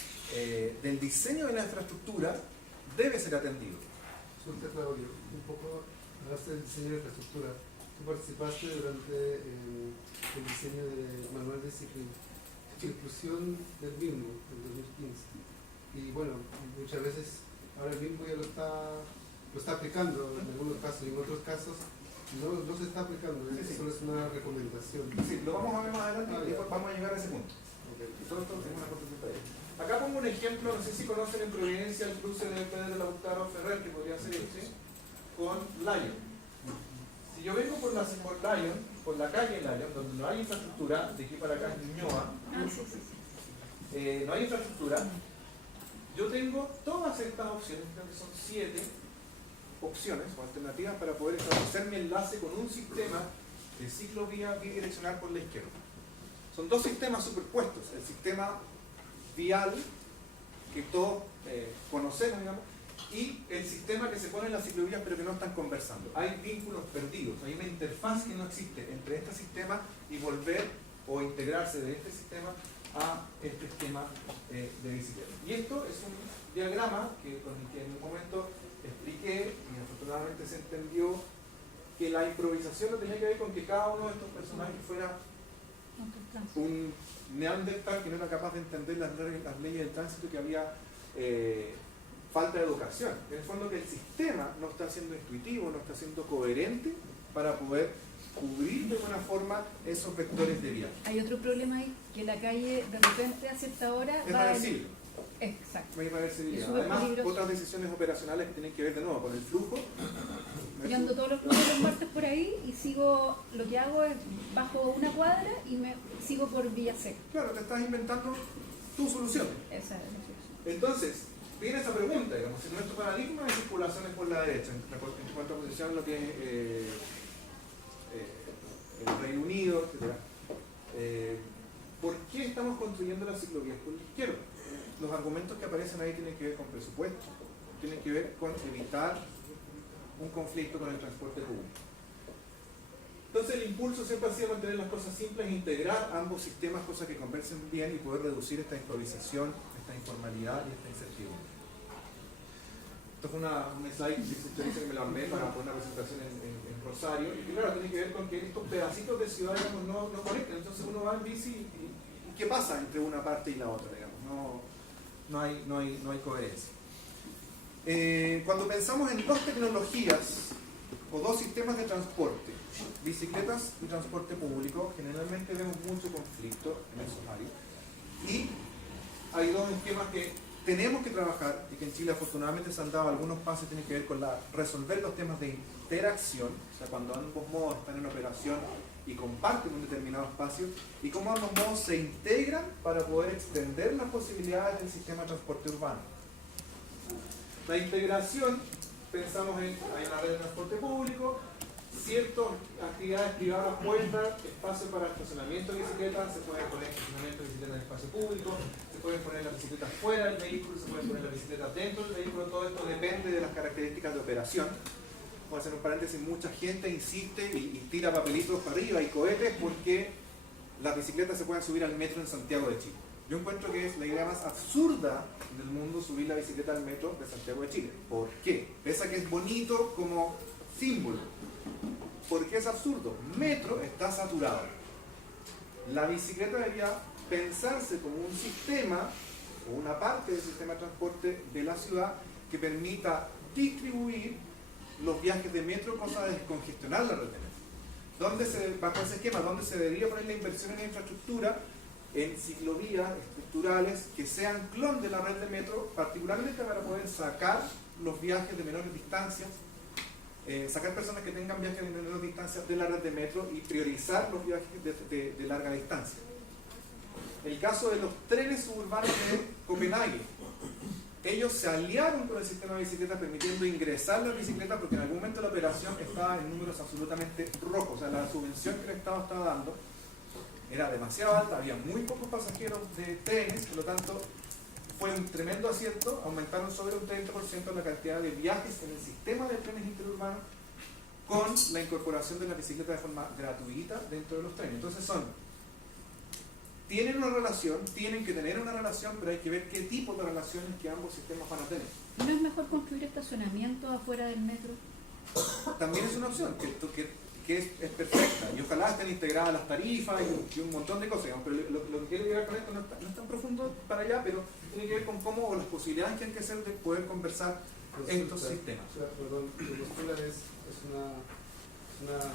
del diseño de la infraestructura debe ser atendido. Consulta, Claudio, un poco hablaste del diseño de infraestructura. Tú participaste durante el diseño del manual de circulación del mismo en 2015. Y bueno, muchas veces ahora el mismo ya lo está aplicando en algunos casos y en otros casos no se está aplicando. Sí. Solo es una recomendación. Sí, lo vamos a ver más adelante y después vamos a llegar a ese punto. Okay. Nosotros tenemos una cortesía ahí. Acá pongo un ejemplo, no sé si conocen en Providencia el cruce de Pedro Lautaro Ferrer, que podría ser este, con Lyon. Si yo vengo por la calle Lyon, donde no hay infraestructura, de aquí para acá es Ñuñoa, no hay infraestructura, yo tengo todas estas opciones, creo que son 7 opciones o alternativas para poder establecer mi enlace con un sistema de ciclovía bidireccional por la izquierda. Son 2 sistemas superpuestos, el sistema vial que todos conocemos, digamos, y el sistema que se pone en las ciclovías pero que no están conversando. Hay vínculos perdidos, hay una interfaz que no existe entre este sistema y volver o integrarse de este sistema a este sistema de bicicleta. Y esto es un diagrama con el que en un momento expliqué y afortunadamente se entendió que la improvisación no tenía que ver con que cada uno de estos personajes fuera un neandertal que no era capaz de entender las leyes del tránsito, que había falta de educación. En el fondo, que el sistema no está siendo intuitivo, no está siendo coherente para poder cubrir de buena forma esos vectores de viaje. Hay otro problema ahí, que la calle de repente a cierta hora es va reversible. Exacto. Mayor reversibilidad. Es súper Además, peligroso. otras decisiones operacionales que tienen que ver de nuevo con el flujo. Yo ando todos los martes por ahí y sigo, lo que hago es bajo una cuadra y me sigo por Villaseca. Claro, te estás inventando tu solución. Esa es la solución. Entonces, viene esa pregunta, digamos, si nuestro paradigma de circulación es por la derecha, en cuanto a posición lo tiene el Reino Unido, etc. ¿Por qué estamos construyendo las ciclovías por la izquierda? Los argumentos que aparecen ahí tienen que ver con presupuesto, tienen que ver con evitar un conflicto con el transporte público. Entonces el impulso siempre ha sido mantener las cosas simples, integrar ambos sistemas, cosas que conversen bien y poder reducir esta improvisación, esta informalidad y esta incertidumbre. Esto fue un slide que usted dice que me lo armé para poner una presentación en Rosario, y claro, tiene que ver con que estos pedacitos de ciudad, digamos, no conectan. Entonces uno va en bici y ¿qué pasa entre una parte y la otra? Digamos? No hay coherencia. Cuando pensamos en dos tecnologías o dos sistemas de transporte, bicicletas y transporte público, generalmente vemos mucho conflicto en esos áreas. Y hay dos esquemas que tenemos que trabajar y que en Chile afortunadamente se han dado algunos pasos que tienen que ver con resolver los temas de interacción, o sea, cuando ambos modos están en operación y comparten un determinado espacio, y cómo ambos modos se integran para poder extender las posibilidades del sistema de transporte urbano. La integración, pensamos en hay una red de transporte público, ciertas actividades privadas puestas, espacio para estacionamiento de bicicletas, se puede poner estacionamiento de bicicletas en espacio público, se pueden poner las bicicletas fuera del vehículo, se pueden poner las bicicletas dentro del vehículo, todo esto depende de las características de operación. Voy a hacer un paréntesis, mucha gente insiste y tira papelitos para arriba y cohetes porque las bicicletas se pueden subir al metro en Santiago de Chile. Yo encuentro que es la idea más absurda del mundo subir la bicicleta al metro de Santiago de Chile. ¿Por qué? Pese a que es bonito como símbolo. ¿Por qué es absurdo? Metro está saturado. La bicicleta debería pensarse como un sistema o una parte del sistema de transporte de la ciudad que permita distribuir los viajes de metro, cosa de descongestionar la red de metro. Bajo ese esquema, ¿dónde se debería poner la inversión en la infraestructura? En ciclovías estructurales que sean clon de la red de metro, particularmente para poder sacar los viajes de menores distancias, sacar personas que tengan viajes de menores distancias de la red de metro y priorizar los viajes de larga distancia. El caso de los trenes suburbanos de Copenhague. Ellos se aliaron con el sistema de bicicletas permitiendo ingresar las bicicletas porque en algún momento la operación estaba en números absolutamente rojos, o sea, la subvención que el Estado estaba dando era demasiado alta, había muy pocos pasajeros de trenes, por lo tanto fue un tremendo acierto, aumentaron sobre un 30% la cantidad de viajes en el sistema de trenes interurbanos con la incorporación de la bicicleta de forma gratuita dentro de los trenes. Entonces tienen una relación, tienen que tener una relación, pero hay que ver qué tipo de relaciones que ambos sistemas van a tener. ¿No es mejor construir estacionamientos afuera del metro? También es una opción que es perfecta y ojalá estén integradas las tarifas y un montón de cosas, digamos, pero lo que quiero llegar con esto no es tan profundo para allá, pero tiene que ver con cómo o las posibilidades que hay que hacer de poder conversar en estos sistemas. Perdón, lo que postulan es una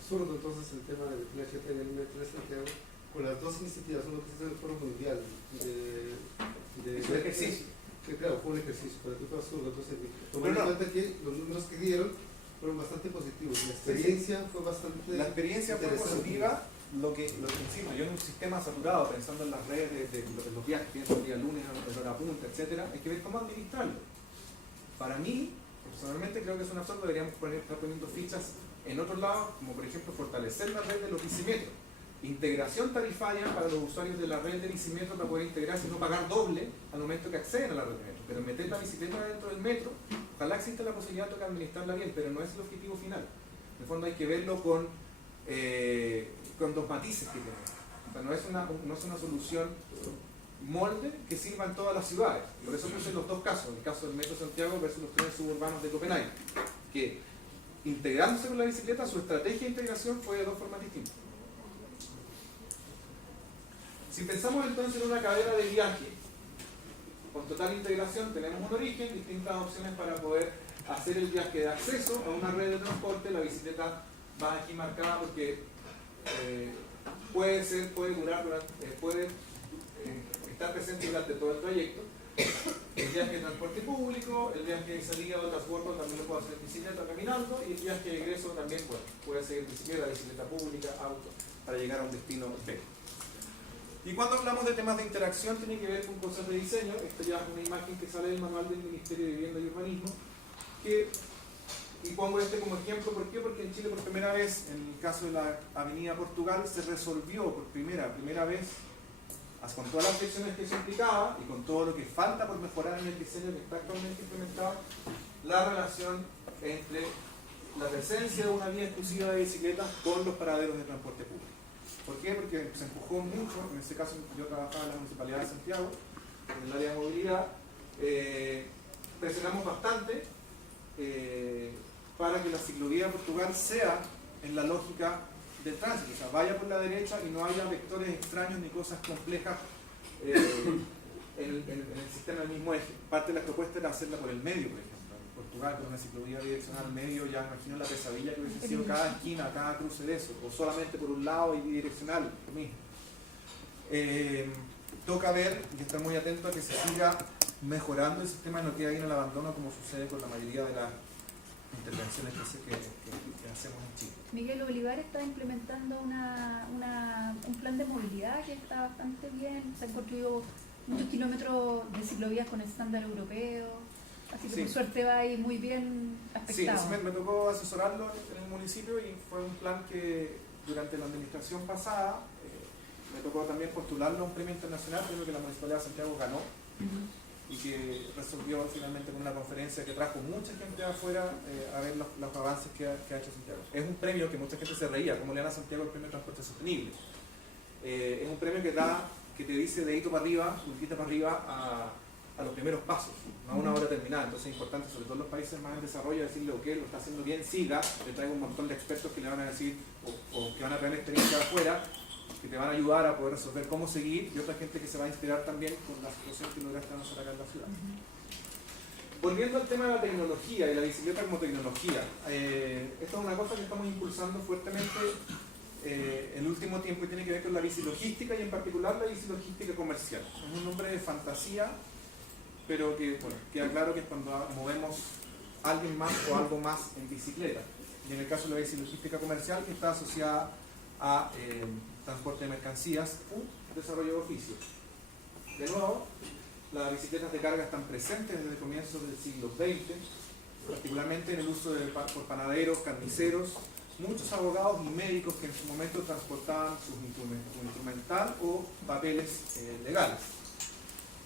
absurdo entonces el tema del PHT en el metro de Santiago con las dos iniciativas, uno que es el Foro Mundial Es un ejercicio. Que claro, fue un ejercicio, pero que fue absurdo. Entonces, tomando en cuenta que los números que dieron fueron bastante positivos. La experiencia fue bastante positiva, lo que insisto, yo en un sistema saturado, pensando en las redes de los viajes, pienso el día lunes, en hora punta, etcétera, hay que ver cómo administrarlo. Para mí, personalmente creo que es un absurdo, deberíamos estar poniendo fichas en otros lados, como por ejemplo fortalecer la red de los bicimetros. Integración tarifaria para los usuarios de la red de bicimetro para poder integrarse y no pagar doble al momento que acceden a la red de metro. Pero meter la bicicleta dentro del metro, ojalá exista la posibilidad de administrarla bien, pero no es el objetivo final. En el fondo hay que verlo con dos matices que tenemos. O sea, no es una solución molde que sirva en todas las ciudades. Por eso puse los dos casos, el caso del Metro Santiago versus los trenes suburbanos de Copenhague, que integrándose con la bicicleta, su estrategia de integración fue de dos formas distintas. Si pensamos entonces en una cadena de viaje con total integración, tenemos un origen, distintas opciones para poder hacer el viaje de acceso a una red de transporte. La bicicleta va aquí marcada porque puede estar presente durante todo el trayecto. El viaje de transporte público, el viaje de salida o transbordo también lo puedo hacer en bicicleta o caminando, y el viaje de egreso también, bueno, puede ser en bicicleta pública, auto, para llegar a un destino B. Y cuando hablamos de temas de interacción, tiene que ver con cosas de diseño. Esta ya es una imagen que sale del manual del Ministerio de Vivienda y Urbanismo, y pongo este como ejemplo. ¿Por qué? Porque en Chile por primera vez, en el caso de la Avenida Portugal, se resolvió por primera vez, con todas las fricciones que eso implicaba y con todo lo que falta por mejorar en el diseño que está actualmente implementado, la relación entre la presencia de una vía exclusiva de bicicletas con los paraderos de transporte público. ¿Por qué? Porque se empujó mucho. En este caso yo trabajaba en la Municipalidad de Santiago, en el área de movilidad. Presionamos bastante para que la ciclovía de Portugal sea en la lógica del tránsito, o sea, vaya por la derecha y no haya vectores extraños ni cosas complejas en el sistema del mismo eje. Parte de la propuesta era hacerla por el medio, por ejemplo. En Portugal, con una ciclovía direccional medio, ya imagino la pesadilla que hubiese sido cada esquina, cada cruce de eso, o solamente por un lado y bidireccional, lo mismo. Toca ver y estar muy atento a que se siga mejorando el sistema y no quede ahí en el abandono, como sucede con la mayoría de las intervenciones que hacemos en Chile. Miguel Olivar está implementando un plan de movilidad que está bastante bien. Se han construido muchos kilómetros de ciclovías con estándar europeo, así que Sí. por suerte va ahí muy bien Sí, aspectado. me tocó asesorarlo en el municipio y fue un plan que durante la administración pasada me tocó también postularlo a un premio internacional, premio que la Municipalidad de Santiago ganó y que resolvió finalmente con una conferencia que trajo mucha gente de afuera a ver los avances que ha hecho Santiago. Es un premio que mucha gente se reía, como le dan a Santiago el premio de transporte sostenible. Es un premio que te dice dedito para arriba, puntita para arriba a los primeros pasos, no a una hora terminada. Entonces es importante, sobre todo en los países más en desarrollo, decirle, ok, lo está haciendo bien, siga, le traigo un montón de expertos que le van a decir, o que van a traer experiencia de afuera, que te van a ayudar a poder resolver cómo seguir, y otra gente que se va a inspirar también con la situación que lograste nosotros acá en la ciudad. Volviendo al tema de la tecnología y la bicicleta como tecnología, esto es una cosa que estamos impulsando fuertemente el último tiempo y tiene que ver con la bicilogística y en particular la bicilogística comercial. Es un nombre de fantasía, pero que bueno, queda claro que es cuando movemos a alguien más o algo más en bicicleta. Y en el caso de la bicilogística comercial, que está asociada a transporte de mercancías u desarrollo de oficios. De nuevo, las bicicletas de carga están presentes desde el comienzo del siglo XX, particularmente en el uso por panaderos, carniceros, muchos abogados y médicos que en su momento transportaban su instrumental o papeles legales.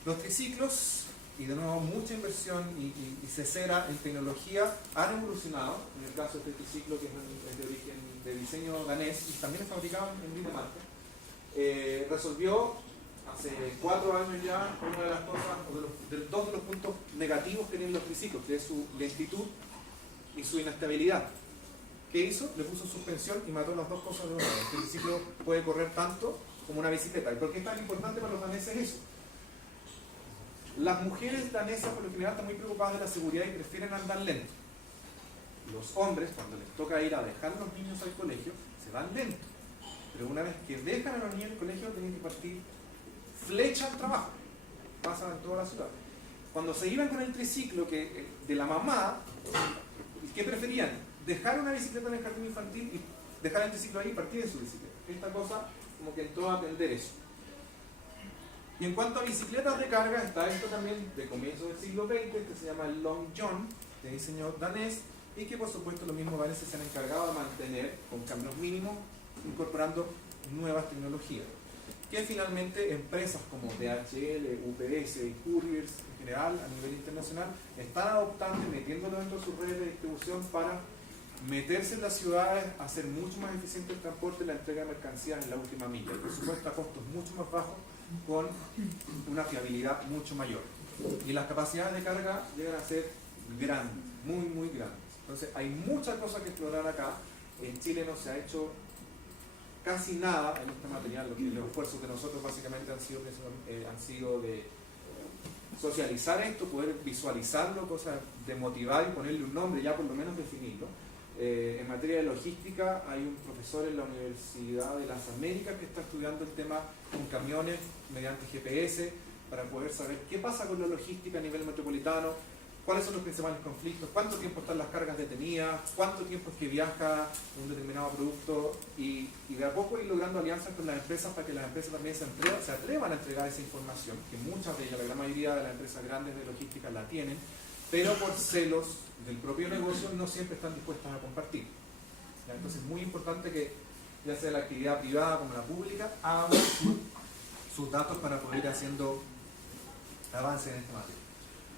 Los triciclos, y de nuevo mucha inversión y cesera en tecnología, han evolucionado. En el caso de este triciclo, que es de origen de diseño danés y también es fabricado en Dinamarca, resolvió hace 4 años ya una de las cosas, dos de los puntos negativos que tienen los triciclos, que es su lentitud y su inestabilidad. ¿Qué hizo? Le puso suspensión y mató las dos cosas de una vez. El triciclo puede correr tanto como una bicicleta. ¿Y por qué es tan importante para los daneses eso? Las mujeres danesas por lo general están muy preocupadas de la seguridad y prefieren andar lento. Los hombres, cuando les toca ir a dejar a los niños al colegio, se van lento. Pero una vez que dejan a los niños al colegio, tienen que partir flecha al trabajo. Pasa en toda la ciudad. Cuando se iban con el triciclo de la mamá, ¿qué preferían? Dejar una bicicleta en el jardín infantil y dejar el triciclo ahí y partir de su bicicleta. Esta cosa como que entró a atender eso. Y en cuanto a bicicletas de carga, está esto también de comienzo del siglo XX, que se llama el Long John, de diseño danés, y que por supuesto los mismos daneses se han encargado de mantener con cambios mínimos, incorporando nuevas tecnologías, que finalmente empresas como DHL, UPS y Couriers en general a nivel internacional están adoptando y metiéndolo dentro de sus redes de distribución para meterse en las ciudades, hacer mucho más eficiente el transporte y la entrega de mercancías en la última milla, y por supuesto a costos mucho más bajos, con una fiabilidad mucho mayor. Y las capacidades de carga llegan a ser grandes, muy muy grandes. Entonces hay muchas cosas que explorar acá. En Chile no se ha hecho casi nada en este material. Los esfuerzos de nosotros básicamente han sido de socializar esto, poder visualizarlo, cosas de motivar y ponerle un nombre, ya por lo menos definirlo. En materia de logística hay un profesor en la Universidad de las Américas que está estudiando el tema con camiones mediante GPS, para poder saber qué pasa con la logística a nivel metropolitano, cuáles son los principales conflictos, cuánto tiempo están las cargas detenidas, cuánto tiempo es que viaja un determinado producto y de a poco ir logrando alianzas con las empresas para que las empresas también se atrevan a entregar esa información, que muchas de ellas, la gran mayoría de las empresas grandes de logística la tienen, pero por celos del propio negocio no siempre están dispuestas a compartir. ¿Ya? Entonces es muy importante que ya sea la actividad privada como la pública abran sus datos para poder ir haciendo avances en esta materia.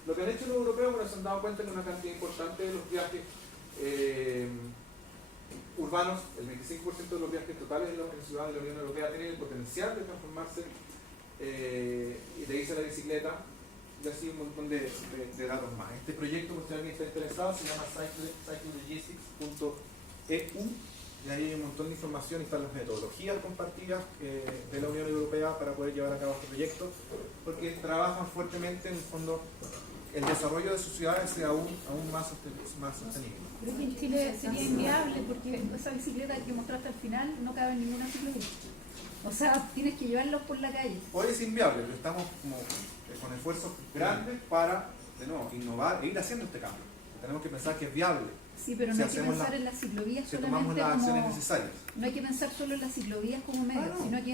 Lo que han hecho los europeos, bueno, se han dado cuenta que una cantidad importante de los viajes urbanos, el 25% de los viajes totales en ciudades de la Unión Europea tienen el potencial de transformarse y de irse a la bicicleta, y así un montón de datos más. Este proyecto, si alguien está interesado, se llama cyclelogistics.eu, y ahí hay un montón de información y están las metodologías compartidas de la Unión Europea para poder llevar a cabo este proyecto, porque trabajan fuertemente en el fondo el desarrollo de sus ciudades sea aún más sostenible. Creo que en Chile sería inviable porque esa bicicleta que mostraste al final no cabe en ninguna ciclovía. O sea, tienes que llevarlos por la calle. Hoy es inviable, pero estamos como, con esfuerzos grandes para, de nuevo, innovar e ir haciendo este cambio. Tenemos que pensar que es viable. Sí, pero no hay que pensar en las ciclovías solamente como... No hay que pensar solo en las ciclovías como medio, sino que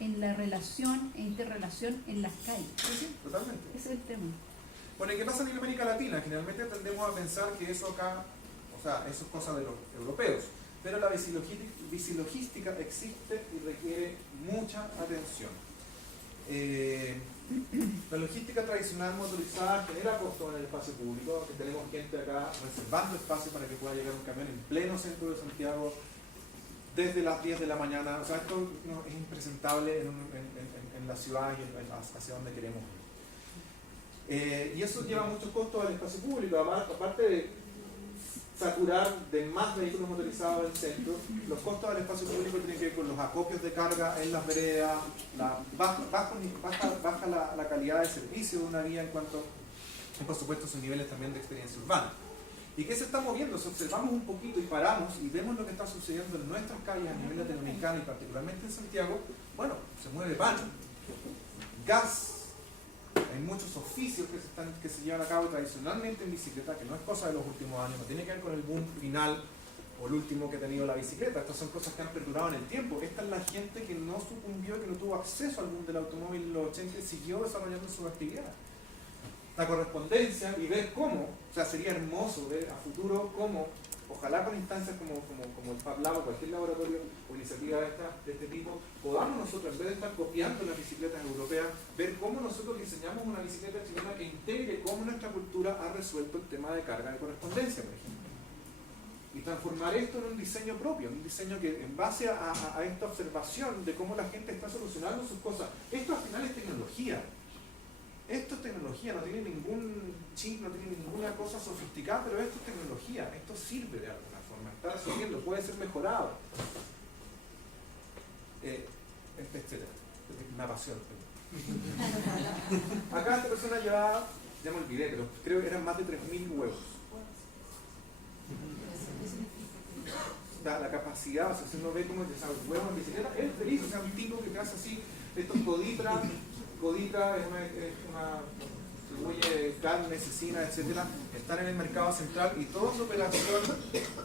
en la relación e interrelación en las calles. Sí, totalmente. Ese es el tema. Bueno, ¿y qué pasa en América Latina? Generalmente tendemos a pensar que eso acá, o sea, eso es cosa de los europeos, pero la bicilogística existe y requiere mucha atención. La logística tradicional motorizada genera costos en el espacio público, que tenemos gente acá reservando espacio para que pueda llegar un camión en pleno centro de Santiago desde las 10 de la mañana. O sea, esto no, es impresentable en la ciudad y hacia donde queremos ir. Y eso lleva muchos costos al espacio público, aparte de saturar de más vehículos motorizados el centro, los costos del espacio público tienen que ver con los acopios de carga en las veredas, baja la calidad de servicio de una vía en cuanto, por supuesto, sus niveles también de experiencia urbana. ¿Y qué se está moviendo? Si observamos un poquito y paramos y vemos lo que está sucediendo en nuestras calles a nivel latinoamericano y particularmente en Santiago, bueno, se mueve pan, gas. Hay muchos oficios que se llevan a cabo tradicionalmente en bicicleta, que no es cosa de los últimos años, no tiene que ver con el boom final o el último que ha tenido la bicicleta. Estas son cosas que han perdurado en el tiempo. Esta es la gente que no sucumbió, que no tuvo acceso al boom del automóvil en los 80 y siguió desarrollando su actividad. La correspondencia y ver cómo, o sea, sería hermoso ver a futuro cómo, ojalá con instancias como el Fab Lab o cualquier laboratorio o iniciativa de este tipo, podamos nosotros, en vez de estar copiando las bicicletas europeas, ver cómo nosotros diseñamos una bicicleta chilena que integre cómo nuestra cultura ha resuelto el tema de carga de correspondencia, por ejemplo. Y transformar esto en un diseño propio, un diseño que en base a esta observación de cómo la gente está solucionando sus cosas, esto al final es tecnología. Esto es tecnología, no tiene ningún chip, no tiene ninguna cosa sofisticada, pero esto es tecnología, esto sirve de alguna forma, está resolviendo, puede ser mejorado, etcétera. Me apasiona. Acá esta persona llevaba, ya me olvidé, pero creo que eran más de 3.000 huevos. La capacidad, o sea, si uno ve cómo es huevos en bicicleta, es feliz, o sea, un tipo que te hace así, estos Coditra es una distribuye carne, cecina, etcétera, están en el mercado central y toda su operación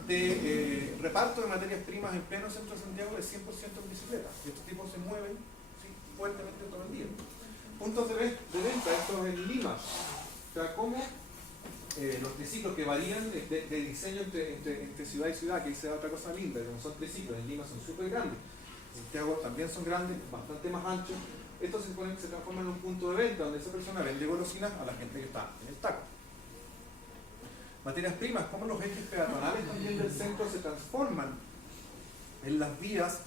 de reparto de materias primas en pleno centro de Santiago es 100% en bicicleta. Y estos tipos se mueven fuertemente todo el día. Puntos de venta, estos en Lima. O sea, como los triciclos que varían de diseño entre ciudad y ciudad, que dice otra cosa linda, como son triciclos, en Lima son súper grandes, en Santiago también son grandes, bastante más anchos. Esto se transforma en un punto de venta donde esa persona vende golosinas a la gente que está en el taco. Materias primas, como los ejes peatonales también del centro se transforman en las vías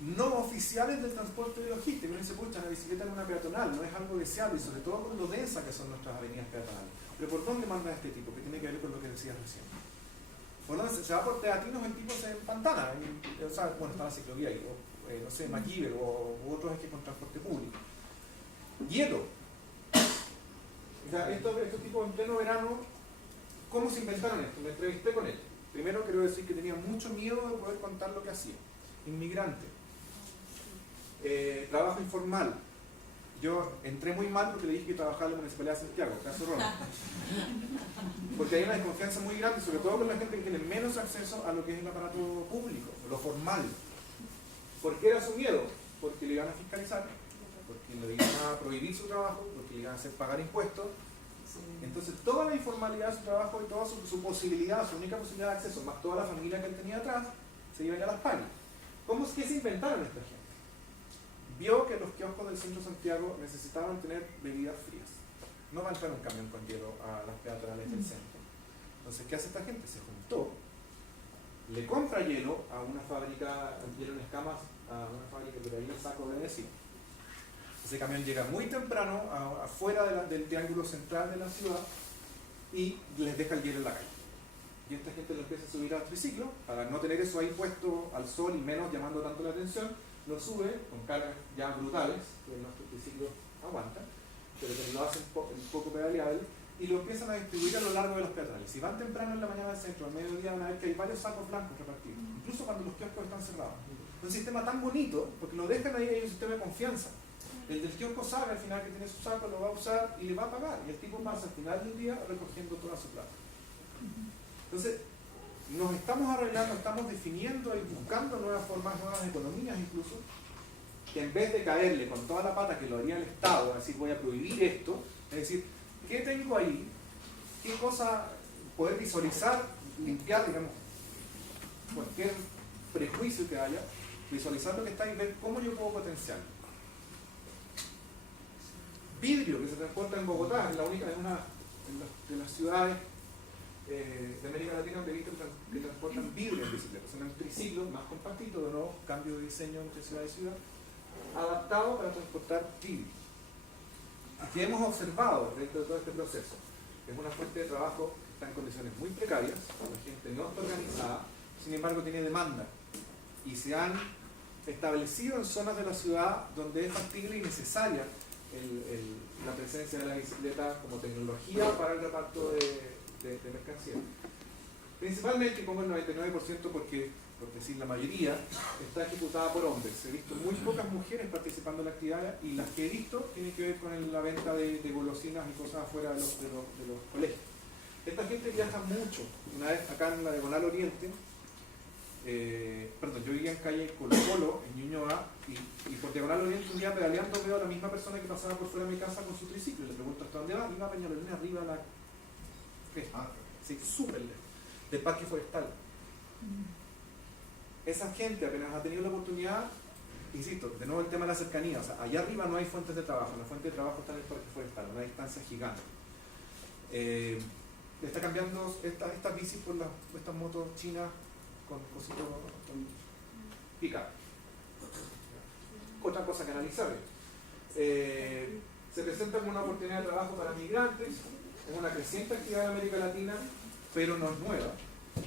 no oficiales del transporte de logística. Uno dice, pucha, la bicicleta es una peatonal, no es algo deseable, y sobre todo con lo densa que son nuestras avenidas peatonales. Pero ¿por dónde manda este tipo? Que tiene que ver con lo que decías recién. ¿Por dónde se va por Teatinos? El tipo se empantana. O sea, bueno, está la ciclovía ahí, no sé, MacGyver u otros ejes con transporte público. Hielo. O sea, estos tipos en pleno verano, ¿cómo se inventaron esto? Me entrevisté con él. Primero quiero decir que tenía mucho miedo de poder contar lo que hacía. Inmigrante. Trabajo informal. Yo entré muy mal porque le dije que trabajaba en la Municipalidad de Santiago, caso Ronald. Porque hay una desconfianza muy grande, sobre todo con la gente que tiene menos acceso a lo que es el aparato público, lo formal. ¿Por qué era su miedo? Porque le iban a fiscalizar, porque le iban a prohibir su trabajo, porque le iban a hacer pagar impuestos. Entonces toda la informalidad de su trabajo y toda su posibilidad, su única posibilidad de acceso, más toda la familia que él tenía atrás, se iban a las pagas. ¿Cómo es que se inventaron esta gente? Vio que los kioscos del centro de Santiago necesitaban tener bebidas frías. No va a entrar un camión con hielo a las peatonales del centro. Entonces, ¿qué hace esta gente? Se juntó, le compra hielo a una fábrica, hielo en escamas, a una fábrica que ahí el saco de decir. Ese camión llega muy temprano afuera del triángulo central de la ciudad y les deja el hielo en la calle. Y esta gente lo empieza a subir al triciclo para no tener eso ahí puesto al sol y menos llamando tanto la atención. Lo sube con cargas ya brutales que nuestro triciclo aguanta, pero que lo hacen poco pedaleable y lo empiezan a distribuir a lo largo de los peatonales. Si van temprano en la mañana al centro, al mediodía van a ver que hay varios sacos blancos repartidos, incluso cuando los kioscos están cerrados. Es un sistema tan bonito porque lo dejan ahí, hay un sistema de confianza. El del kiosco sabe al final que tiene su saco, lo va a usar y le va a pagar. Y el tipo pasa al final del día recogiendo toda su plata. Entonces, nos estamos arreglando, estamos definiendo y buscando nuevas formas, nuevas economías incluso, que en vez de caerle con toda la pata que lo haría el Estado, decir voy a prohibir esto, es decir, ¿qué tengo ahí? ¿Qué cosa poder visualizar, limpiar, digamos, cualquier prejuicio que haya, visualizar lo que está ahí y ver cómo yo puedo potenciarlo? Vidrio que se transporta en Bogotá, es la única, es una de las ciudades de América Latina donde he visto que transportan vidrio en bicicleta. Son un triciclo más compactito, de nuevo, cambio de diseño entre ciudad y ciudad, adaptado para transportar vidrio. Y que hemos observado dentro de todo este proceso, es una fuente de trabajo que está en condiciones muy precarias, la gente no está organizada, sin embargo tiene demanda, y se han establecido en zonas de la ciudad donde es factible y necesaria la presencia de la bicicleta como tecnología para el reparto de mercancía. Principalmente, como el 99%, porque por decir la mayoría, está ejecutada por hombres. He visto muy pocas mujeres participando en la actividad y las que he visto tienen que ver con la venta de golosinas y cosas afuera de los colegios. Esta gente viaja mucho. Una vez acá en la Diagonal Oriente, yo vivía en calle Colo Colo, en Ñuñoa, y por Diagonal Oriente un día pedaleando veo a la misma persona que pasaba por fuera de mi casa con su triciclo y le pregunto ¿hasta dónde va? Iba a Peñalolén, arriba a la... Sí, súper lejos, del Parque Forestal. Esa gente apenas ha tenido la oportunidad, insisto, de nuevo el tema de la cercanía, o sea, allá arriba no hay fuentes de trabajo, la fuente de trabajo está en el Parque Forestal, una distancia gigante. Está cambiando estas bicis por estas motos chinas con cositos, con pica. Otra cosa que analizar. Se presenta como una oportunidad de trabajo para migrantes, es una creciente actividad en América Latina, pero no es nueva.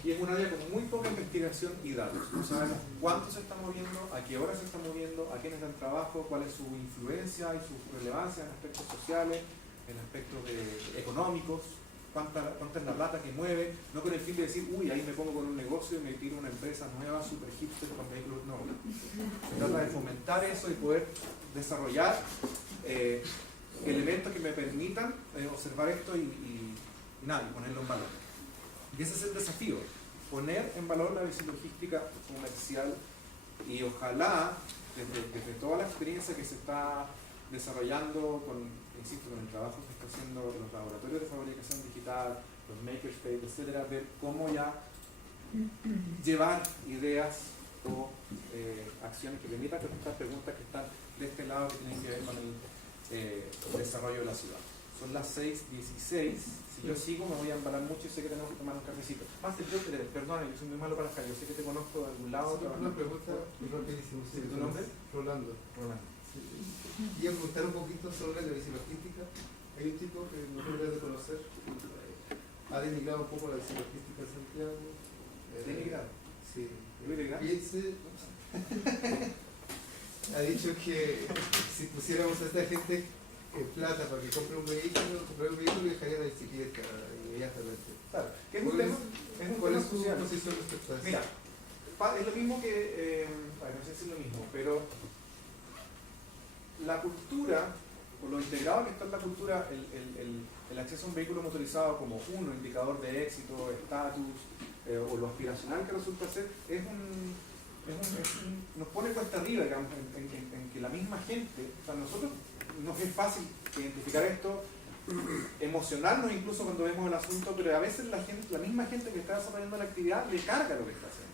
Y es un área con muy poca investigación y datos. No sabemos cuánto se está moviendo, a qué hora se está moviendo, a quiénes dan trabajo, cuál es su influencia y su relevancia en aspectos sociales, en aspectos económicos, cuánta es la plata que mueve, no con el fin de decir, uy, ahí me pongo con un negocio y me tiro una empresa nueva, super hipster, con vehículos. No. Se trata de fomentar eso y poder desarrollar elementos que me permitan observar esto y ponerlo en valor. Y ese es el desafío, poner en valor la bicilogística comercial y ojalá, desde toda la experiencia que se está desarrollando con el trabajo que está haciendo los laboratorios de fabricación digital, los makerspace, etcétera, ver cómo ya llevar ideas o acciones que permitan contestar preguntas que están de este lado que tienen que ver con el desarrollo de la ciudad. Son las 6:16. Si yo sigo me voy a embalar mucho y sé que tenemos que tomar un cafecito. Máster, perdón, yo soy muy malo para las calles. Yo sé que te conozco de algún lado. Sí, una pregunta rapidísima. ¿Sí, tu nombre? Rolando. Sí. Y a preguntar un poquito sobre la bicilogística. Hay un tipo que no debes de conocer, ha denigrado un poco la bicilogística en Santiago. ¿Denigrado? Sí. Piense. Ha dicho que si pusiéramos a esta gente plata para que compre un vehículo y dejaría la bicicleta inmediatamente. Claro, que es un tema, ¿Cuál es tu social. posición respecto a eso? Mira, es lo mismo que, no sé si es lo mismo, pero la cultura por lo integrado que está en la cultura, el acceso a un vehículo motorizado como indicador de éxito, estatus, o lo aspiracional que resulta ser, nos pone cuesta arriba, digamos, en que la misma gente, o sea, nosotros nos es fácil identificar esto, emocionarnos incluso cuando vemos el asunto, pero a veces la misma gente que está desarrollando la actividad le carga lo que está haciendo.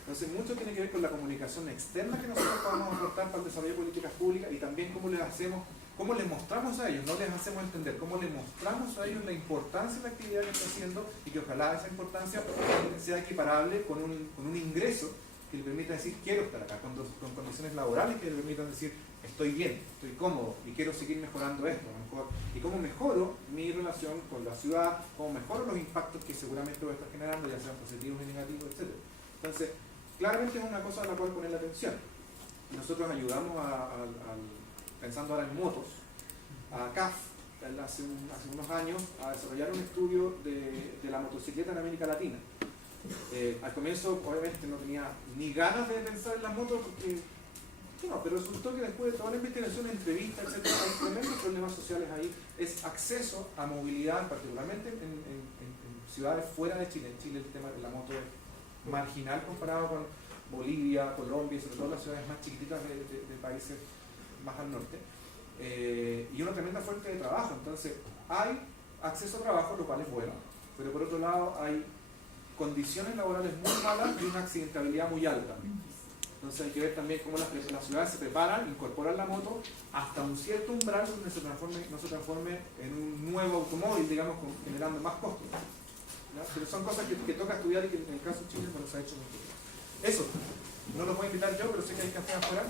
Entonces mucho tiene que ver con la comunicación externa que nosotros podemos aportar para el desarrollo de políticas públicas y también cómo les mostramos a ellos, no les hacemos entender, cómo les mostramos a ellos la importancia de la actividad que está haciendo y que ojalá esa importancia sea equiparable con un ingreso que le permita decir quiero estar acá, con condiciones laborales que le permitan decir estoy bien, estoy cómodo y quiero seguir mejorando esto, y cómo mejoro mi relación con la ciudad, cómo mejoro los impactos que seguramente voy a estar generando, ya sean positivos y negativos, etc. Entonces, claramente es una cosa a la cual poner la atención. Nosotros ayudamos pensando ahora en motos, a CAF, hace unos años, a desarrollar un estudio de la motocicleta en América Latina. Al comienzo, obviamente, no tenía ni ganas de pensar en las motos, porque, bueno, pero resultó que después de toda la investigación, entrevistas, etc., hay tremendos problemas sociales ahí. Es acceso a movilidad, particularmente en ciudades fuera de Chile. En Chile el tema de la moto es marginal comparado con Bolivia, Colombia, sobre todo las ciudades más chiquititas de países más al norte, y una tremenda fuente de trabajo. Entonces hay acceso a trabajo, lo cual es bueno, pero por otro lado hay condiciones laborales muy malas y una accidentabilidad muy alta. Entonces hay que ver también cómo las ciudades se preparan, incorporan la moto hasta un cierto umbral donde no se transforme en un nuevo automóvil, digamos, generando más costos, ¿no? Pero son cosas que toca estudiar y que en el caso de Chile no se ha hecho mucho. Eso, no lo puedo invitar yo, pero sé que hay café afuera.